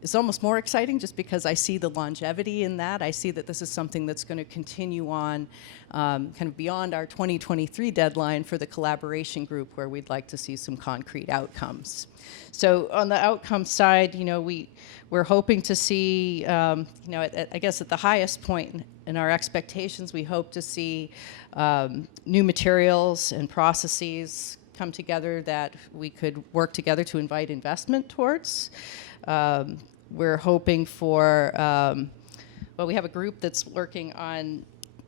is almost more exciting just because I see the longevity in that. I see that this is something that's going to continue on kind of beyond our 2023 deadline for the collaboration group, where we'd like to see some concrete outcomes. So on the outcome side, we're hoping to see, I guess at the highest point in our expectations, we hope to see new materials and processes come together that we could work together to invite investment towards. We're hoping for, we have a group that's working on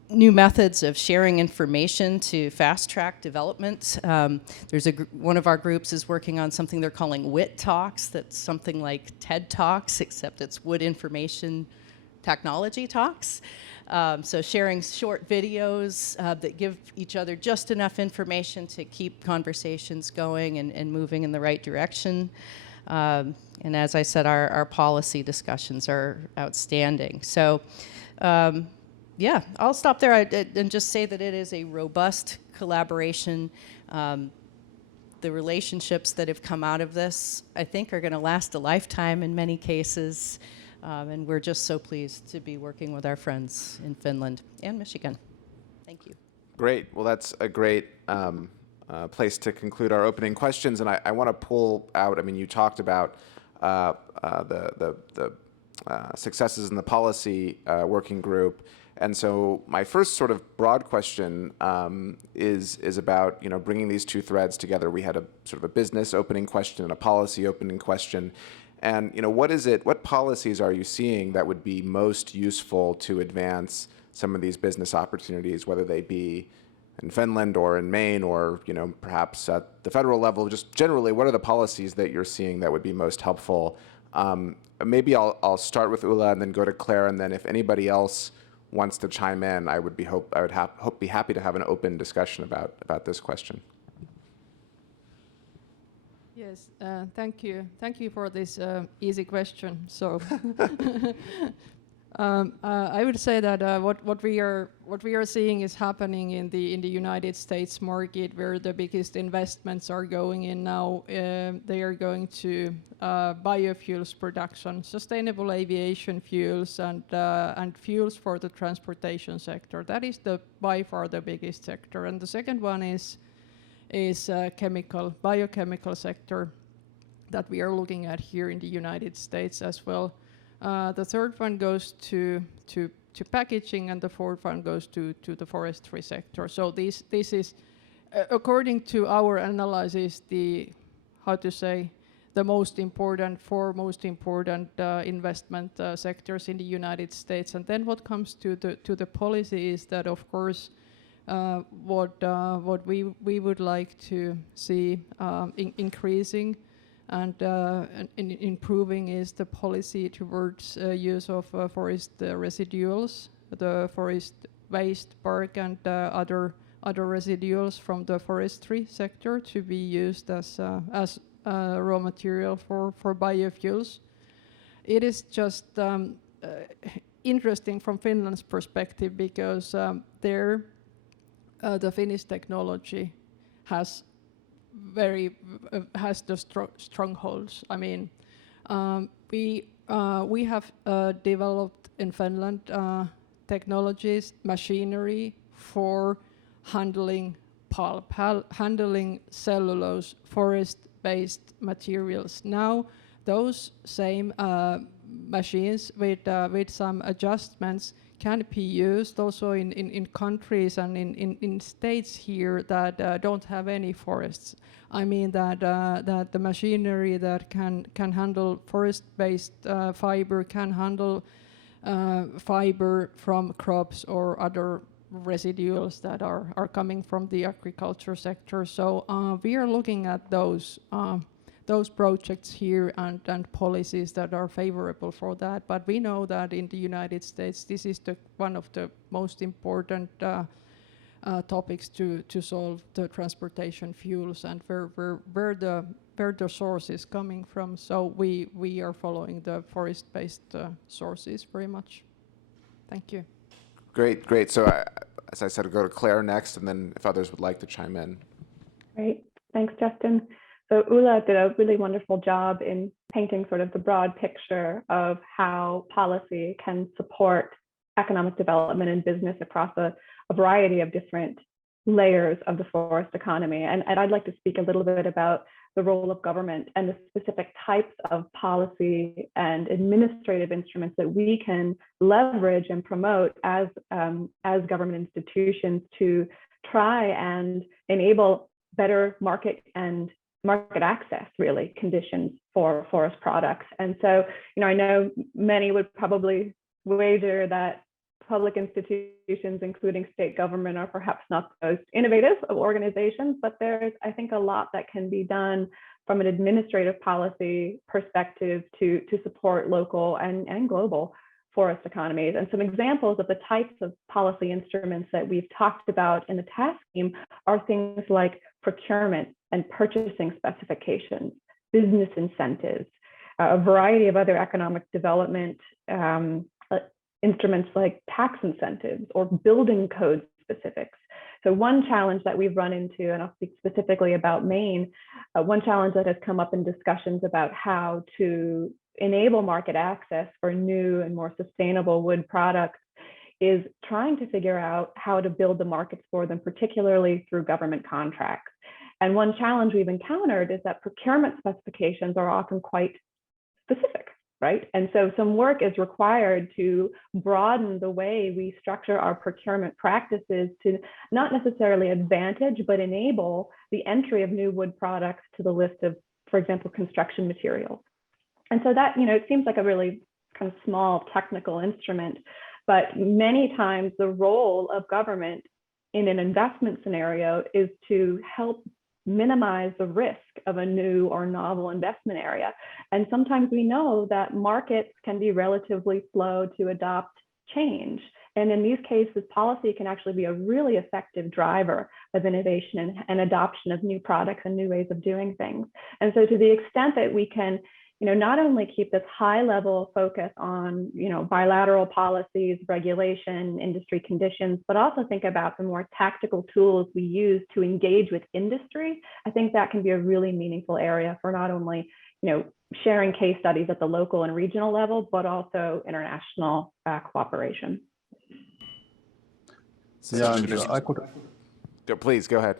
new methods of sharing information to fast-track development. There's one of our groups is working on something they're calling WIT Talks. That's something like TED Talks, except it's wood information technology talks. So sharing short videos that give each other just enough information to keep conversations going and moving in the right direction. And as I said, our policy discussions are outstanding. So I'll stop there and just say that it is a robust collaboration. The relationships that have come out of this, I think, are going to last a lifetime in many cases. And we're just so pleased to be working with our friends in Finland and Michigan. Thank you. Great. Well, that's a great place to conclude our opening questions. And I want to pull out, you talked about the successes in the policy working group. And so my first sort of broad question is about, bringing these two threads together. We had a sort of a business opening question and a policy opening question. And what policies are you seeing that would be most useful to advance some of these business opportunities, whether they be in Finland or in Maine or, perhaps at the federal level? Just generally, what are the policies that you're seeing that would be most helpful Maybe I'll start with Ulla and then go to Claire, and then if anybody else wants to chime in, I would be happy to have an open discussion about this question. Yes, thank you. Thank you for this easy question. So, I would say that what we are seeing is happening in the United States market, where the biggest investments are going in now. They are going to biofuels production, sustainable aviation fuels, and fuels for the transportation sector. That is by far the biggest sector, and the second one is biochemical sector that we are looking at here in the United States as well. The third one goes to packaging, and the fourth one goes to the forestry sector. So this is, according to our analysis, the most important investment sectors in the United States. And then what comes to the policy is that, of course, what we would like to see increasing and improving is the policy towards use of forest residuals, the forest waste, bark, and other residuals from the forestry sector to be used as raw material for biofuels. It is just interesting from Finland's perspective because the Finnish technology has the strongholds. I mean, we have developed in Finland technologies, machinery for handling pulp, handling cellulose, forest-based materials. Now, those same machines with some adjustments can be used also in countries and in states here that don't have any forests. I mean that the machinery that can handle forest-based fiber can handle fiber from crops or other residuals that are coming from the agriculture sector. So we are looking at those projects here and policies that are favorable for that. But we know that in the United States, this is one of the most important topics to solve the transportation fuels and where the source is coming from. So we are following the forest-based sources very much. Thank you. Great. So as I said, I'll go to Claire next, and then if others would like to chime in. Great. Thanks, Justin. So Ulla did a really wonderful job in painting sort of the broad picture of how policy can support economic development and business across a variety of different layers of the forest economy. And I'd like to speak a little bit about the role of government and the specific types of policy and administrative instruments that we can leverage and promote as government institutions to try and enable better market access, really, conditions for forest products. And so, I know many would probably wager that public institutions, including state government, are perhaps not the most innovative of organizations, but there's, I think, a lot that can be done from an administrative policy perspective to support local and global forest economies. And some examples of the types of policy instruments that we've talked about in the task team are things like procurement and purchasing specifications, business incentives, a variety of other economic development instruments like tax incentives or building code specifics. So one challenge that we've run into, and I'll speak specifically about Maine, one challenge that has come up in discussions about how to enable market access for new and more sustainable wood products is trying to figure out how to build the markets for them, particularly through government contracts. And one challenge we've encountered is that procurement specifications are often quite specific, right? And so some work is required to broaden the way we structure our procurement practices to not necessarily advantage, but enable the entry of new wood products to the list of, for example, construction materials. And so that, it seems like a really kind of small technical instrument, but many times the role of government in an investment scenario is to help minimize the risk of a new or novel investment area. And sometimes we know that markets can be relatively slow to adopt change. And in these cases, policy can actually be a really effective driver of innovation and adoption of new products and new ways of doing things. And so to the extent that we can, not only keep this high level focus on, bilateral policies, regulation, industry conditions, but also think about the more tactical tools we use to engage with industry, I think that can be a really meaningful area for not only, sharing case studies at the local and regional level, but also international cooperation. Yeah, and I could. Please go ahead.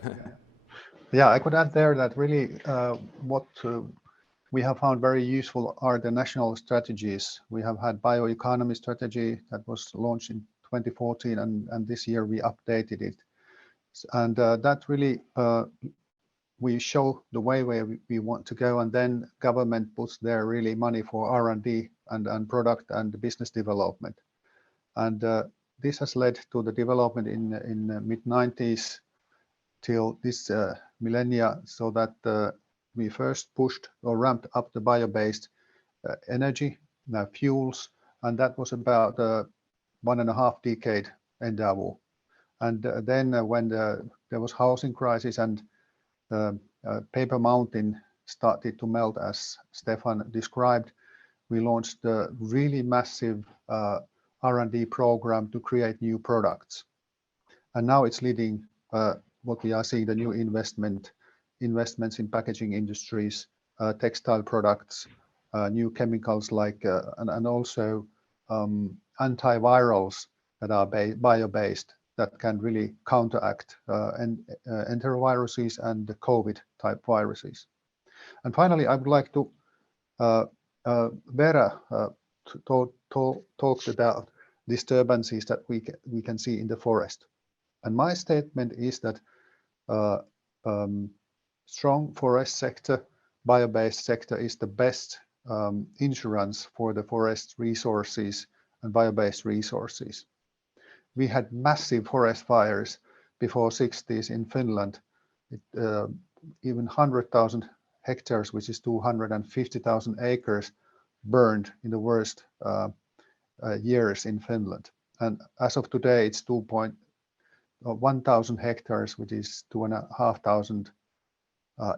Yeah, I could add there that really what we have found very useful are the national strategies. We have had bioeconomy strategy that was launched in 2014, and this year we updated it. And that really, we show the way where we want to go, and then government puts their really money for R&D and product and business development. And this has led to the development in the mid-90s till this millennia, so that we first pushed or ramped up the bio-based energy, fuels, and that was about 1.5 decade endeavor. And then when there was housing crisis and paper mountain started to melt, as Stefan described, we launched a really massive R&D program to create new products. And now it's leading what we are seeing, the new investments in packaging industries, textile products, new chemicals like, and also antivirals that are bio-based that can really counteract enteroviruses and the COVID type viruses. And finally, I would like to, Vera talked about disturbances that we can see in the forest. And my statement is that strong forest sector, bio-based sector is the best insurance for the forest resources and bio-based resources. We had massive forest fires before 60s in Finland, even 100,000 hectares, which is 250,000 acres, burned in the worst years in Finland. And as of today, it's 1,000 hectares, which is 2,500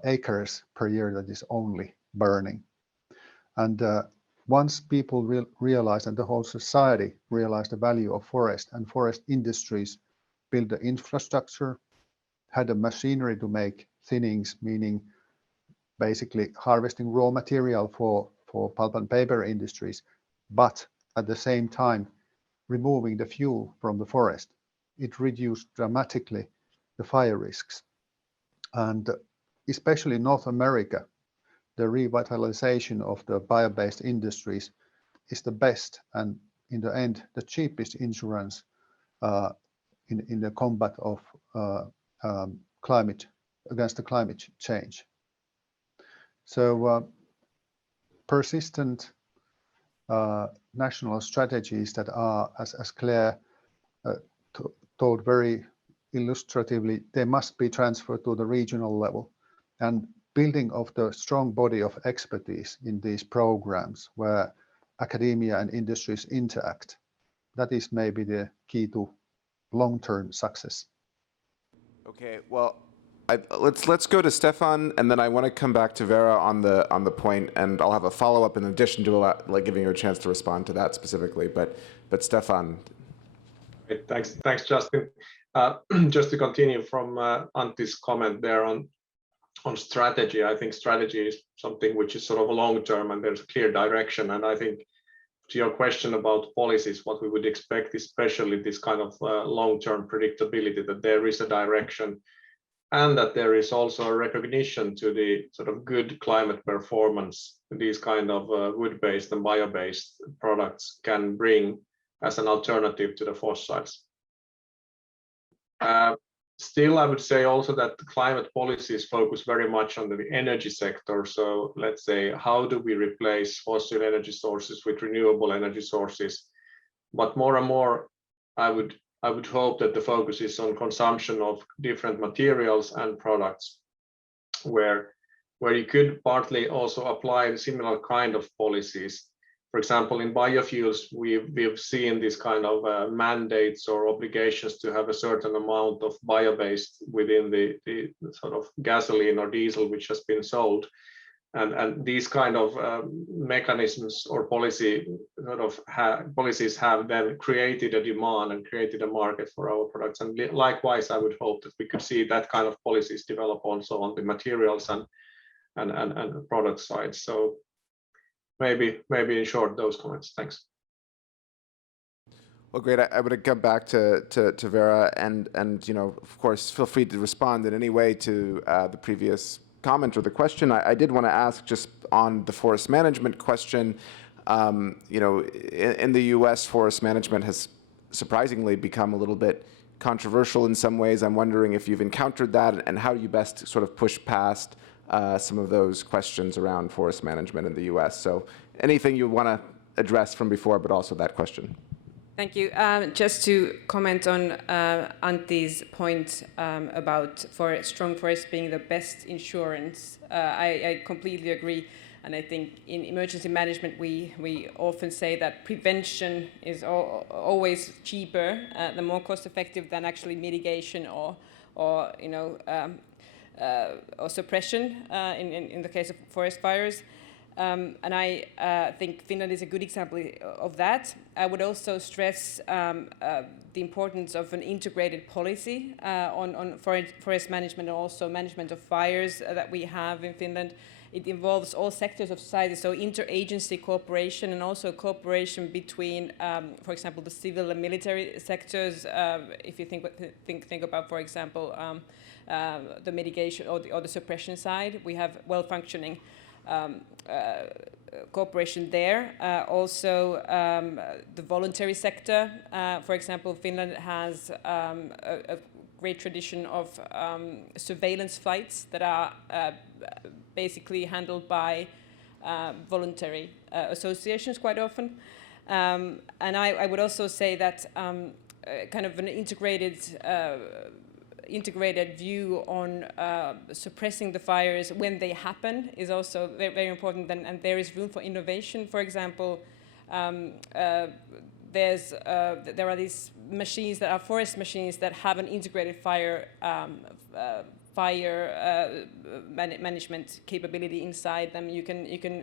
acres per year that is only burning. And once people realize, and the whole society realized the value of forest, and forest industries build the infrastructure, had the machinery to make thinnings, meaning basically harvesting raw material for pulp and paper industries, but at the same time removing the fuel from the forest, it reduced dramatically the fire risks. And especially in North America, the revitalization of the bio-based industries is the best and in the end the cheapest insurance in the combat of against the climate change. So persistent national strategies that are, as Claire told very illustratively, they must be transferred to the regional level, and building of the strong body of expertise in these programs where academia and industries interact. That is maybe the key to long-term success. Okay, well, let's go to Stefan, and then I want to come back to Vera on the point, and I'll have a follow-up in addition to giving you a chance to respond to that specifically. But Stefan. Great, thanks, Justin. Just to continue from Antti's comment there on strategy, I think strategy is something which is sort of a long term, and there's a clear direction. And I think to your question about policies, what we would expect, especially this kind of long-term predictability, that there is a direction, and that there is also a recognition to the sort of good climate performance these kind of wood-based and bio-based products can bring as an alternative to the fossils. Still, I would say also that the climate policies focus very much on the energy sector. So let's say, how do we replace fossil energy sources with renewable energy sources? But more and more, I would hope that the focus is on consumption of different materials and products. where you could partly also apply similar kind of policies. For example, in biofuels, we've seen this kind of mandates or obligations to have a certain amount of bio-based within the sort of gasoline or diesel which has been sold. And these kind of mechanisms or policies have then created a demand and created a market for our products. And likewise, I would hope that we could see that kind of policies develop also on the materials and product side. So maybe in short, those comments. Thanks. Well, great. I would come back to Vera, and of course, feel free to respond in any way to the previous comment or the question. I did want to ask just on the forest management question. In the U.S., forest management has surprisingly become a little bit controversial in some ways. I'm wondering if you've encountered that, and how you best sort of push past some of those questions around forest management in the U.S. So anything you want to address from before, but also that question. Thank you. Just to comment on Antti's point about strong forests being the best insurance, I completely agree. And I think in emergency management, we often say that prevention is always cheaper, the more cost effective than actually mitigation or suppression in the case of forest fires. And I think Finland is a good example of that. I would also stress the importance of an integrated policy on forest management and also management of fires that we have in Finland. It involves all sectors of society, so interagency cooperation and also cooperation between, for example, the civil and military sectors. If you think about, for example, the mitigation or the suppression side, we have well-functioning cooperation there. Also, the voluntary sector. For example, Finland has a great tradition of surveillance flights that are basically handled by voluntary associations quite often. And I would also say that kind of an integrated view on suppressing the fires when they happen is also very, very important, and there is room for innovation. For example, there are these machines that are forest machines that have an integrated fire management capability inside them. You can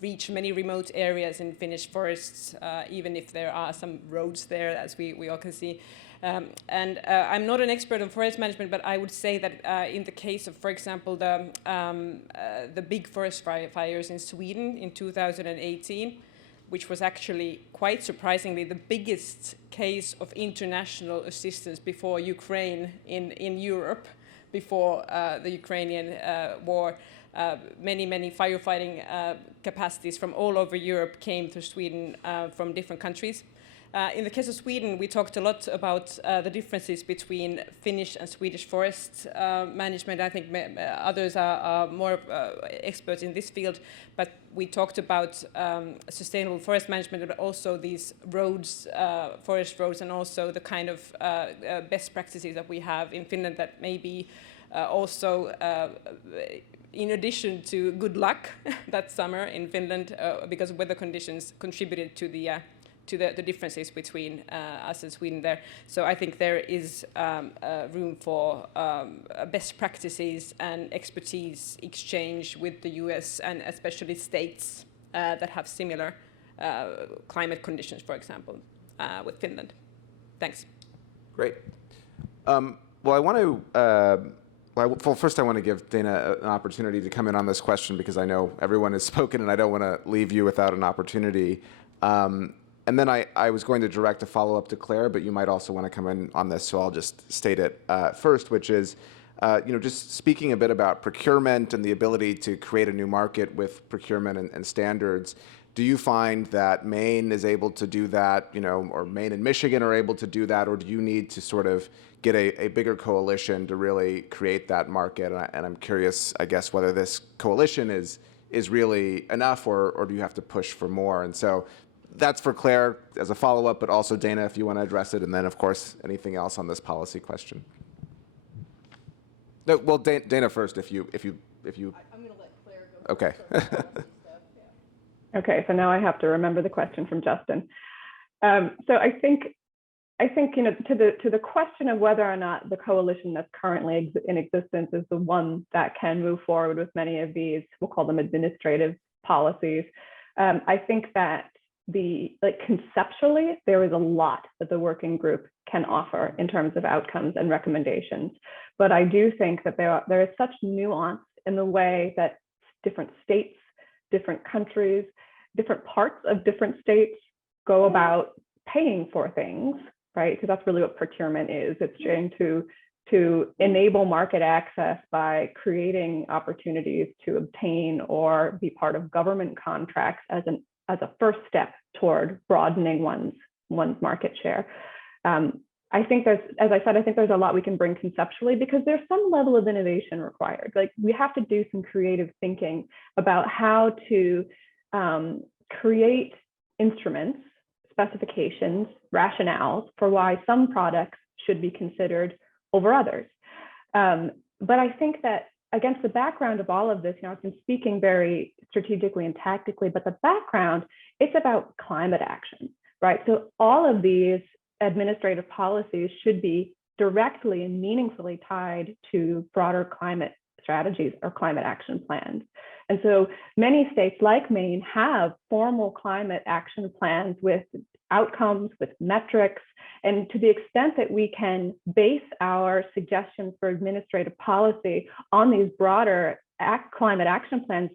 reach many remote areas in Finnish forests, even if there are some roads there, as we all can see. And I'm not an expert on forest management, but I would say that in the case of, for example, the big forest fires in Sweden in 2018, which was actually quite surprisingly the biggest case of international assistance before Ukraine in Europe, before the Ukrainian war. Many firefighting capacities from all over Europe came to Sweden from different countries. In the case of Sweden, we talked a lot about the differences between Finnish and Swedish forest management. I think others are more experts in this field, but we talked about sustainable forest management, but also these roads, forest roads, and also the kind of best practices that we have in Finland that maybe also, in addition to good luck that summer in Finland, because weather conditions contributed to the differences between us and Sweden there. So I think there is room for best practices and expertise exchange with the US and especially states that have similar climate conditions, for example, with Finland. Thanks. Great. Well, I want to... Well, first I want to give Dana an opportunity to come in on this question because I know everyone has spoken and I don't want to leave you without an opportunity. And then I was going to direct a follow-up to Claire, but you might also want to come in on this, so I'll just state it first, which is, just speaking a bit about procurement and the ability to create a new market with procurement and standards. Do you find that Maine is able to do that, or Maine and Michigan are able to do that, or do you need to sort of get a bigger coalition to really create that market? And I'm curious, I guess, whether this coalition is really enough, or do you have to push for more? And so that's for Claire as a follow-up, but also Dana, if you want to address it, and then, of course, anything else on this policy question. No, well, Dana first, if you. I'm going to let Claire go. Okay. Okay, so now I have to remember the question from Justin. So I think to the question of whether or not the coalition that's currently in existence is the one that can move forward with many of these, we'll call them administrative policies. I think that conceptually, there is a lot that the working group can offer in terms of outcomes and recommendations. But I do think that there is such nuance in the way that different states, different countries, different parts of different states go about paying for things, right? Because that's really what procurement is. It's trying to enable market access by creating opportunities to obtain or be part of government contracts as a first step toward broadening one's market share. I think there's a lot we can bring conceptually because there's some level of innovation required. Like we have to do some creative thinking about how to create instruments, specifications, rationales for why some products should be considered over others. But I think that against the background of all of this, I've been speaking very strategically and tactically, but the background, it's about climate action, right? So all of these administrative policies should be directly and meaningfully tied to broader climate strategies or climate action plans. And so many states like Maine have formal climate action plans with outcomes, with metrics. And to the extent that we can base our suggestions for administrative policy on these broader climate action plans,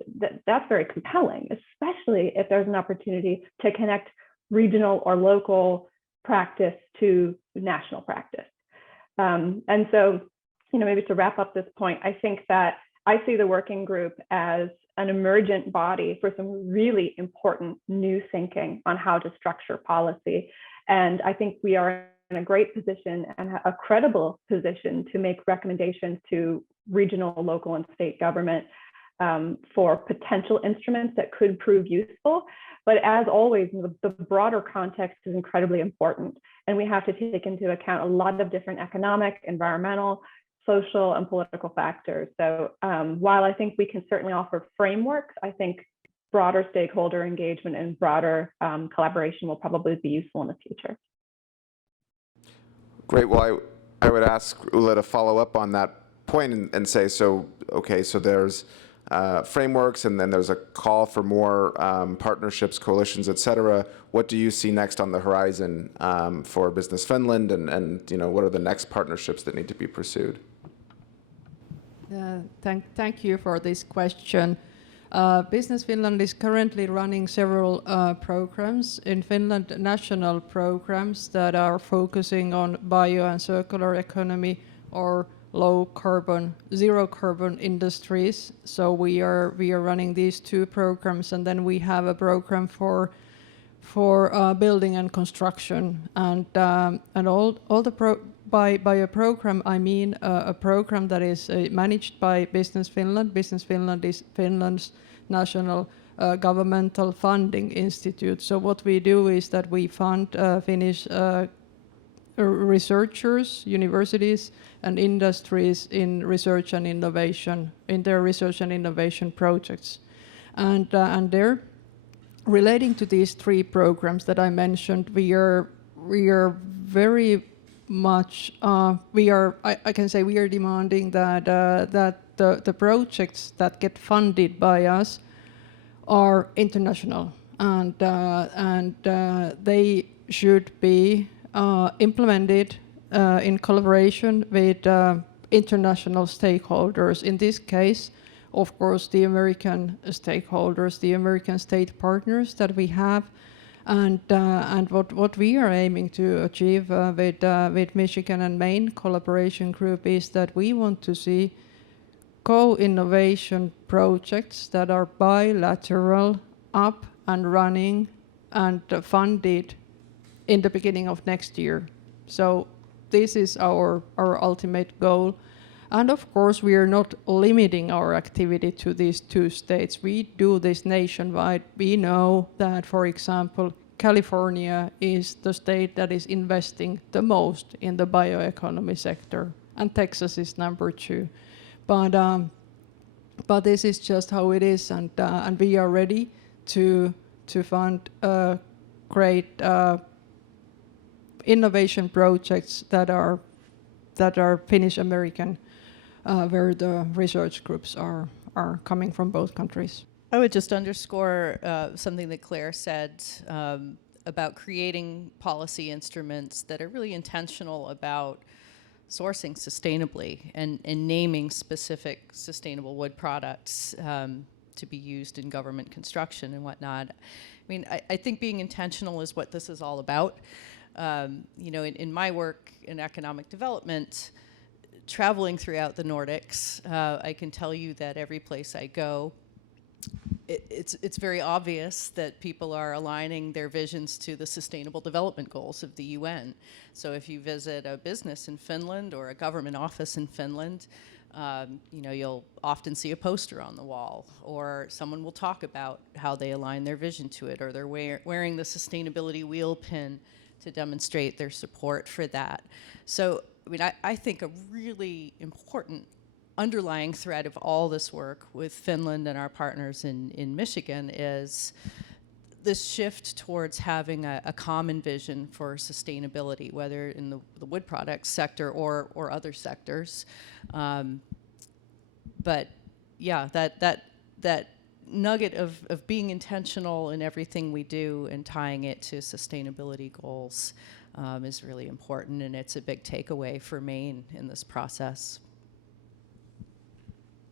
that's very compelling, especially if there's an opportunity to connect regional or local practice to national practice. And so, maybe to wrap up this point, I think that I see the working group as an emergent body for some really important new thinking on how to structure policy. And I think we are in a great position and a credible position to make recommendations to regional, local, and state government for potential instruments that could prove useful. But as always, the broader context is incredibly important. And we have to take into account a lot of different economic, environmental, social, and political factors. So while I think we can certainly offer frameworks, I think broader stakeholder engagement and broader collaboration will probably be useful in the future. Great. Well, I would ask Ulla to follow up on that point and say, so there's frameworks, and then there's a call for more partnerships, coalitions, et cetera. What do you see next on the horizon for Business Finland, and what are the next partnerships that need to be pursued? Thank you for this question. Business Finland is currently running several programs in Finland, national programs that are focusing on bio and circular economy or low carbon, zero carbon industries. So we are running these two programs, and then we have a program for building and construction, and all the by a program I mean a program that is managed by Business Finland. Business Finland is Finland's national governmental funding institute. So what we do is that we fund Finnish researchers, universities, and industries in research and innovation, in their research and innovation projects. And they're relating to these three programs that I mentioned. We are very much, I can say we are demanding that the projects that get funded by us are international, and they should be implemented in collaboration with international stakeholders. In this case, of course, the American stakeholders, the American state partners that we have, and what we are aiming to achieve with Michigan and Maine collaboration group is that we want to see co-innovation projects that are bilateral, up and running, and funded in the beginning of next year. So this is our ultimate goal. And of course, we are not limiting our activity to these two states. We do this nationwide. We know that, for example, California is the state that is investing the most in the bioeconomy sector, and Texas is number 2. But this is just how it is, and we are ready to fund great innovation projects that are Finnish American, where the research groups are coming from both countries. I would just underscore something that Claire said about creating policy instruments that are really intentional about sourcing sustainably and naming specific sustainable wood products to be used in government construction and whatnot. I mean, I think being intentional is what this is all about. You know, in my work in economic development, traveling throughout the Nordics, I can tell you that every place I go, it's very obvious that people are aligning their visions to the Sustainable Development Goals of the UN. So if you visit a business in Finland or a government office in Finland, you know, you'll often see a poster on the wall, or someone will talk about how they align their vision to it, or they're wearing the sustainability wheel pin to demonstrate their support for that. So, I mean, I think a really important underlying thread of all this work with Finland and our partners in Michigan is this shift towards having a common vision for sustainability, whether in the wood products sector or other sectors. But yeah, that nugget of being intentional in everything we do and tying it to sustainability goals is really important, and it's a big takeaway for Maine in this process.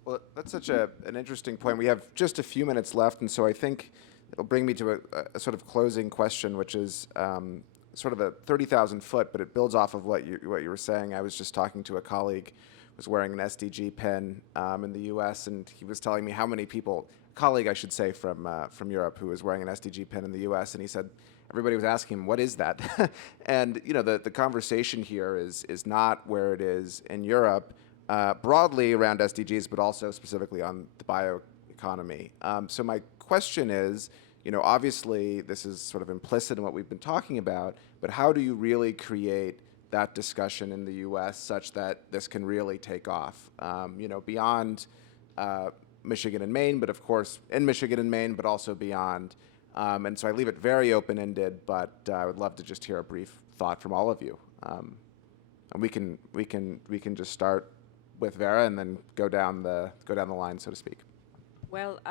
Well, that's such an interesting point. We have just a few minutes left, and so I think it'll bring me to a sort of closing question, which is sort of a 30,000 foot, but it builds off of what you were saying. I was just talking to a colleague who was wearing an SDG pin in the U.S., and he was telling me how many people, a colleague I should say from Europe, who was wearing an SDG pin in the U.S., and he said everybody was asking him, what is that? And you know, the conversation here is not where it is in Europe, broadly around SDGs, but also specifically on the bioeconomy. So my question is, you know, obviously this is sort of implicit in what we've been talking about, but how do you really create that discussion in the U.S. such that this can really take off, you know, beyond Michigan and Maine, but of course in Michigan and Maine, but also beyond. And so I leave it very open-ended, but I would love to just hear a brief thought from all of you. And we can just start with Vera and then go down the line, so to speak. Well,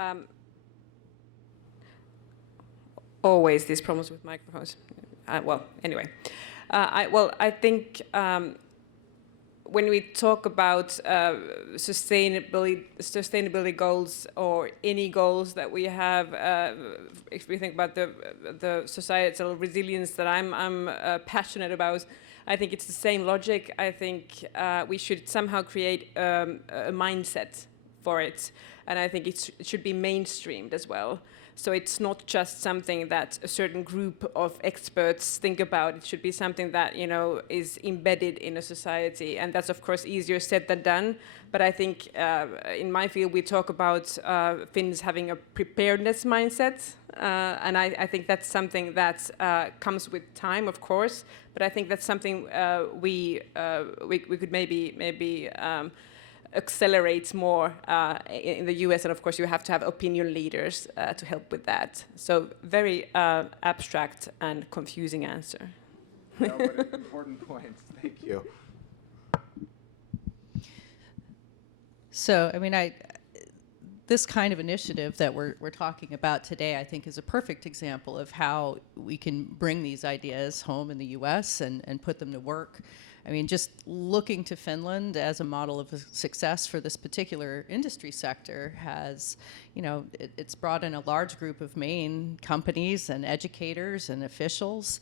always these problems with microphones. Well, anyway, I think when we talk about sustainability goals or any goals that we have, if we think about the societal resilience that I'm passionate about, I think it's the same logic. I think we should somehow create a mindset for it, and I think it should be mainstreamed as well. So it's not just something that a certain group of experts think about. It should be something that, you know, is embedded in a society, and that's of course easier said than done. But I think in my field we talk about Finns having a preparedness mindset, and I think that's something that comes with time, of course. But I think that's something we could maybe accelerates more in the US, and of course you have to have opinion leaders to help with that. So very abstract and confusing answer. No, but important points. Thank you. So, I mean, this kind of initiative that we're talking about today, I think, is a perfect example of how we can bring these ideas home in the US and put them to work. I mean, just looking to Finland as a model of success for this particular industry sector has, you know, it's brought in a large group of Maine companies and educators and officials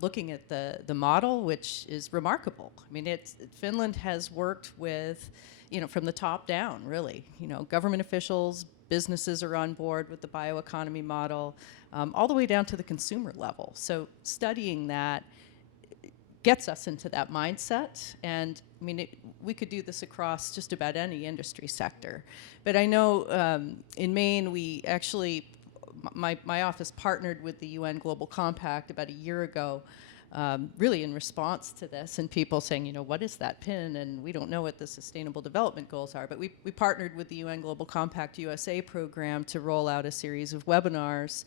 looking at the model, which is remarkable. I mean, Finland has worked with, you know, from the top down, really. You know, government officials, businesses are on board with the bioeconomy model, all the way down to the consumer level. So studying that gets us into that mindset. And I mean, we could do this across just about any industry sector. But I know in Maine, we actually, my office partnered with the UN Global Compact about a year ago really in response to this, and people saying, you know, what is that PIN? And we don't know what the Sustainable Development Goals are. But we partnered with the UN Global Compact USA program to roll out a series of webinars,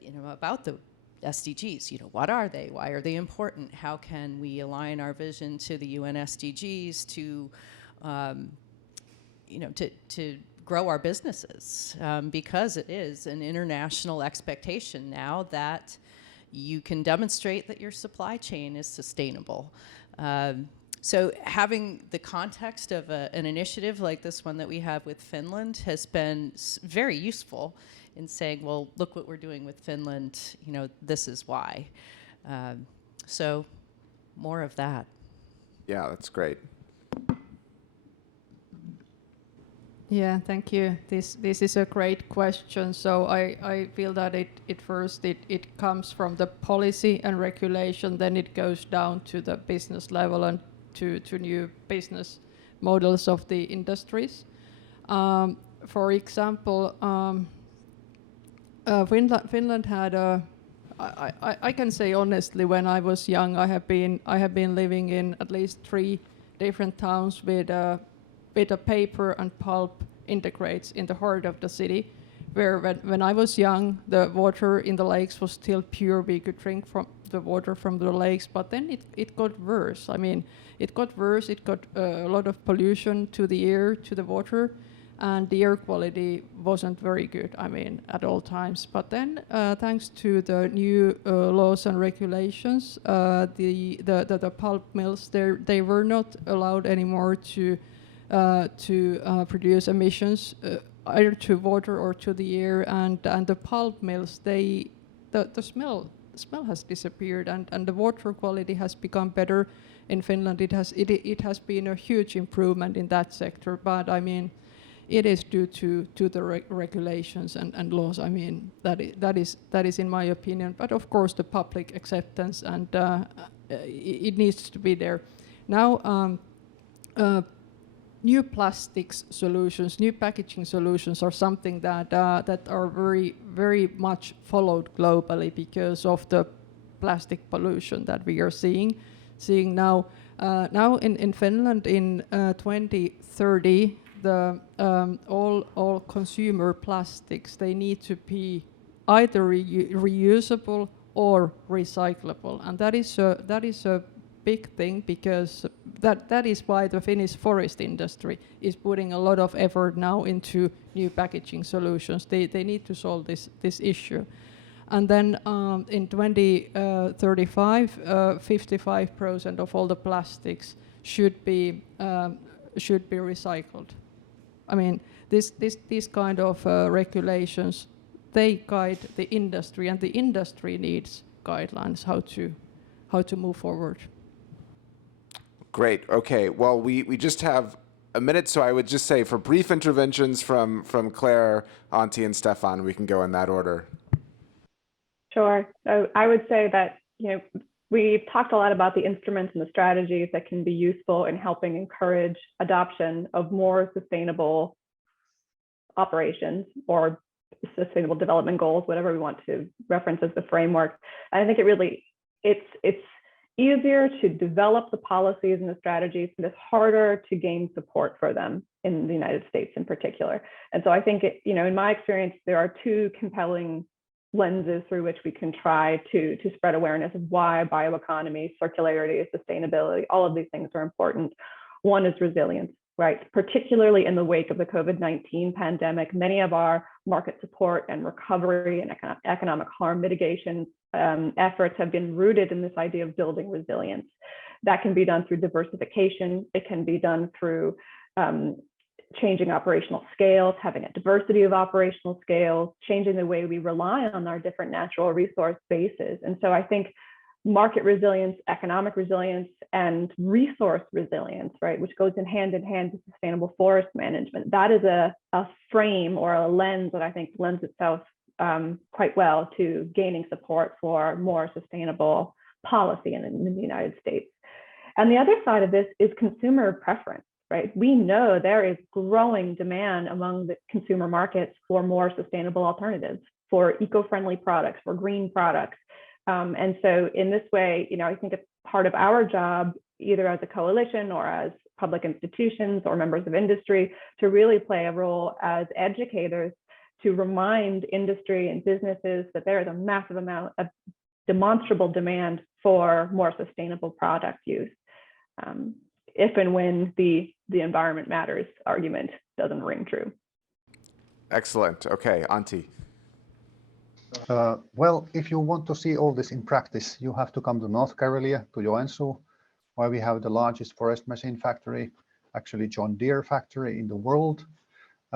you know, about the SDGs. You know, what are they? Why are they important? How can we align our vision to the UN SDGs to, you know, to grow our businesses? Because it is an international expectation now that you can demonstrate that your supply chain is sustainable. So having the context of an initiative like this one that we have with Finland has been very useful in saying, well, look what we're doing with Finland, you know, this is why. So more of that. Yeah, that's great. Yeah, thank you. This is a great question. So I feel that it first comes from the policy and regulation, then it goes down to the business level and to new business models of the industries. For example, Finland had I can say honestly, when I was young, I have been living in at least 3 different towns with a paper and pulp integrates in the heart of the city, where when I was young, the water in the lakes was still pure. We could drink from the water from the lakes, but then it got worse. I mean, it got worse. It got a lot of pollution to the air, to the water, and the air quality wasn't very good, I mean, at all times. But then, thanks to the new laws and regulations, the pulp mills, they were not allowed anymore to produce emissions either to water or to the air, and the pulp mills, the smell has disappeared, and the water quality has become better in Finland. It has been a huge improvement in that sector, but I mean, it is due to the regulations and laws. I mean, that is in my opinion. But of course, the public acceptance and it needs to be there. Now, new plastics solutions, new packaging solutions are something that are very, very much followed globally because of the plastic pollution that we are seeing now. Now in Finland in 2030, the all consumer plastics, they need to be either reusable or recyclable, and that is a big thing, because that is why the Finnish forest industry is putting a lot of effort now into new packaging solutions. They need to solve this issue. And then in 2035, 55% of all the plastics should be recycled. I mean, these kind of regulations, they guide the industry, and the industry needs guidelines how to move forward. Great. Okay. Well, we just have a minute, so I would just say for brief interventions from Claire, Antti, and Stefan, we can go in that order. Sure. So I would say that, you know, we've talked a lot about the instruments and the strategies that can be useful in helping encourage adoption of more sustainable operations or sustainable development goals, whatever we want to reference as the framework. And I think it's easier to develop the policies and the strategies, but it's harder to gain support for them in the United States in particular. And so I think, in my experience, there are 2 compelling lenses through which we can try to spread awareness of why bioeconomy, circularity, sustainability, all of these things are important. One is resilience, right? Particularly in the wake of the COVID-19 pandemic, many of our market support and recovery and economic harm mitigation efforts have been rooted in this idea of building resilience. That can be done through diversification. It can be done through changing operational scales, having a diversity of operational scales, changing the way we rely on our different natural resource bases. And so I think market resilience, economic resilience, and resource resilience, right, which goes in hand with sustainable forest management, that is a frame or a lens that I think lends itself quite well to gaining support for more sustainable policy in the United States. And the other side of this is consumer preference, right? We know there is growing demand among the consumer markets for more sustainable alternatives, for eco-friendly products, for green products. And so in this way, I think it's part of our job, either as a coalition or as public institutions or members of industry, to really play a role as educators to remind industry and businesses that there is a massive amount of demonstrable demand for more sustainable product use, if and when the environment matters argument doesn't ring true. Excellent. Okay, Antti. Well, if you want to see all this in practice, you have to come to North Carolina, to Joensuu, where we have the largest forest machine factory, actually John Deere factory in the world.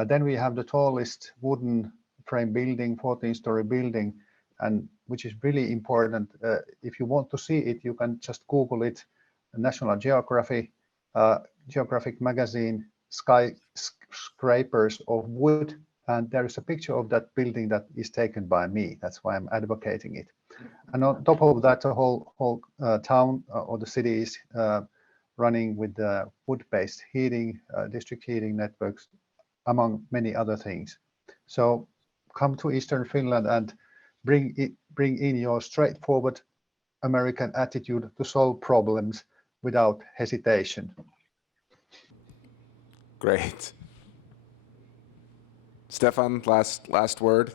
Then we have the tallest wooden frame building, 14-story building, and which is really important. If you want to see it, you can just Google it, National Geographic magazine, skyscrapers of wood, and there is a picture of that building that is taken by me. That's why I'm advocating it. And on top of that, the whole town or the city is running with wood-based heating, district heating networks, among many other things. So come to Eastern Finland and bring in your straightforward American attitude to solve problems without hesitation. Great. Stefan, last word.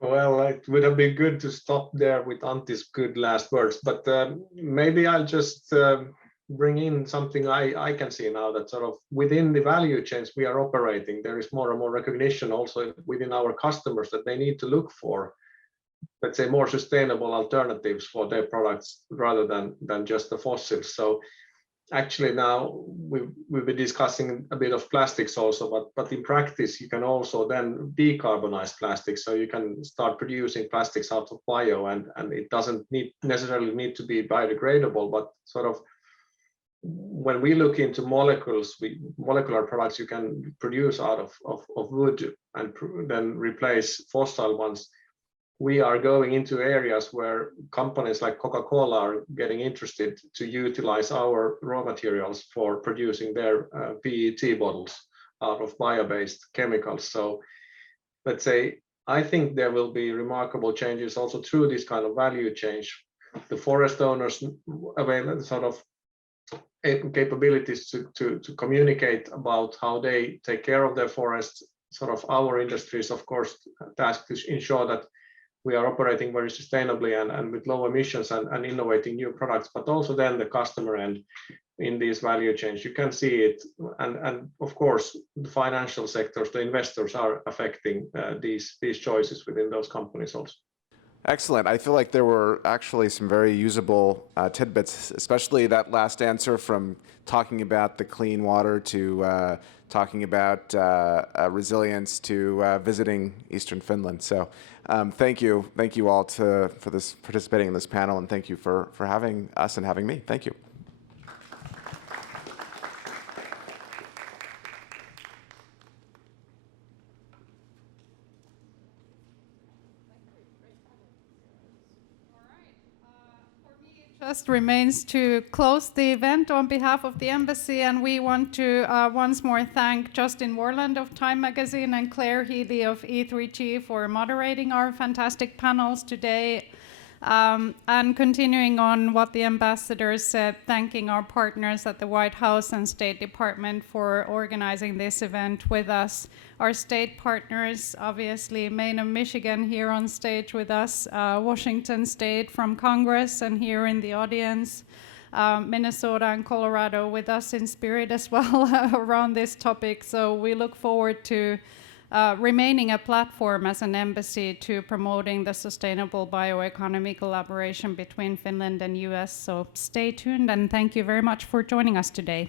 Well, it would have been good to stop there with Antti's good last words, but maybe I'll just bring in something I can see now, that sort of within the value chains we are operating, there is more and more recognition also within our customers that they need to look for, let's say, more sustainable alternatives for their products rather than just the fossils. So actually now we've been discussing a bit of plastics also, but in practice you can also then decarbonize plastics. So you can start producing plastics out of bio, and it doesn't necessarily need to be biodegradable, but sort of when we look into molecular products you can produce out of wood and then replace fossil ones. We are going into areas where companies like Coca-Cola are getting interested to utilize our raw materials for producing their PET bottles out of bio-based chemicals. So let's say, I think there will be remarkable changes also through this kind of value change. The forest owners avail sort of capabilities to communicate about how they take care of their forests. Sort of our industry is of course tasked to ensure that we are operating very sustainably and with low emissions and innovating new products, but also then the customer end in these value chains. You can see it, and of course the financial sectors, the investors are affecting these choices within those companies also. Excellent. I feel like there were actually some very usable tidbits, especially that last answer, from talking about the clean water to talking about resilience to visiting Eastern Finland. So thank you all for participating in this panel, and thank you for having us and having me. Thank you. Just remains to close the event on behalf of the embassy, and we want to once more thank Justin Warland of Time Magazine and Claire Healy of E3G for moderating our fantastic panels today. And continuing on what the ambassadors said, thanking our partners at the White House and State Department for organizing this event with us. Our state partners, obviously Maine and Michigan here on stage with us, Washington State from Congress and here in the audience, Minnesota and Colorado with us in spirit as well around this topic. So we look forward to remaining a platform as an embassy to promoting the sustainable bioeconomy collaboration between Finland and US. So stay tuned, and thank you very much for joining us today.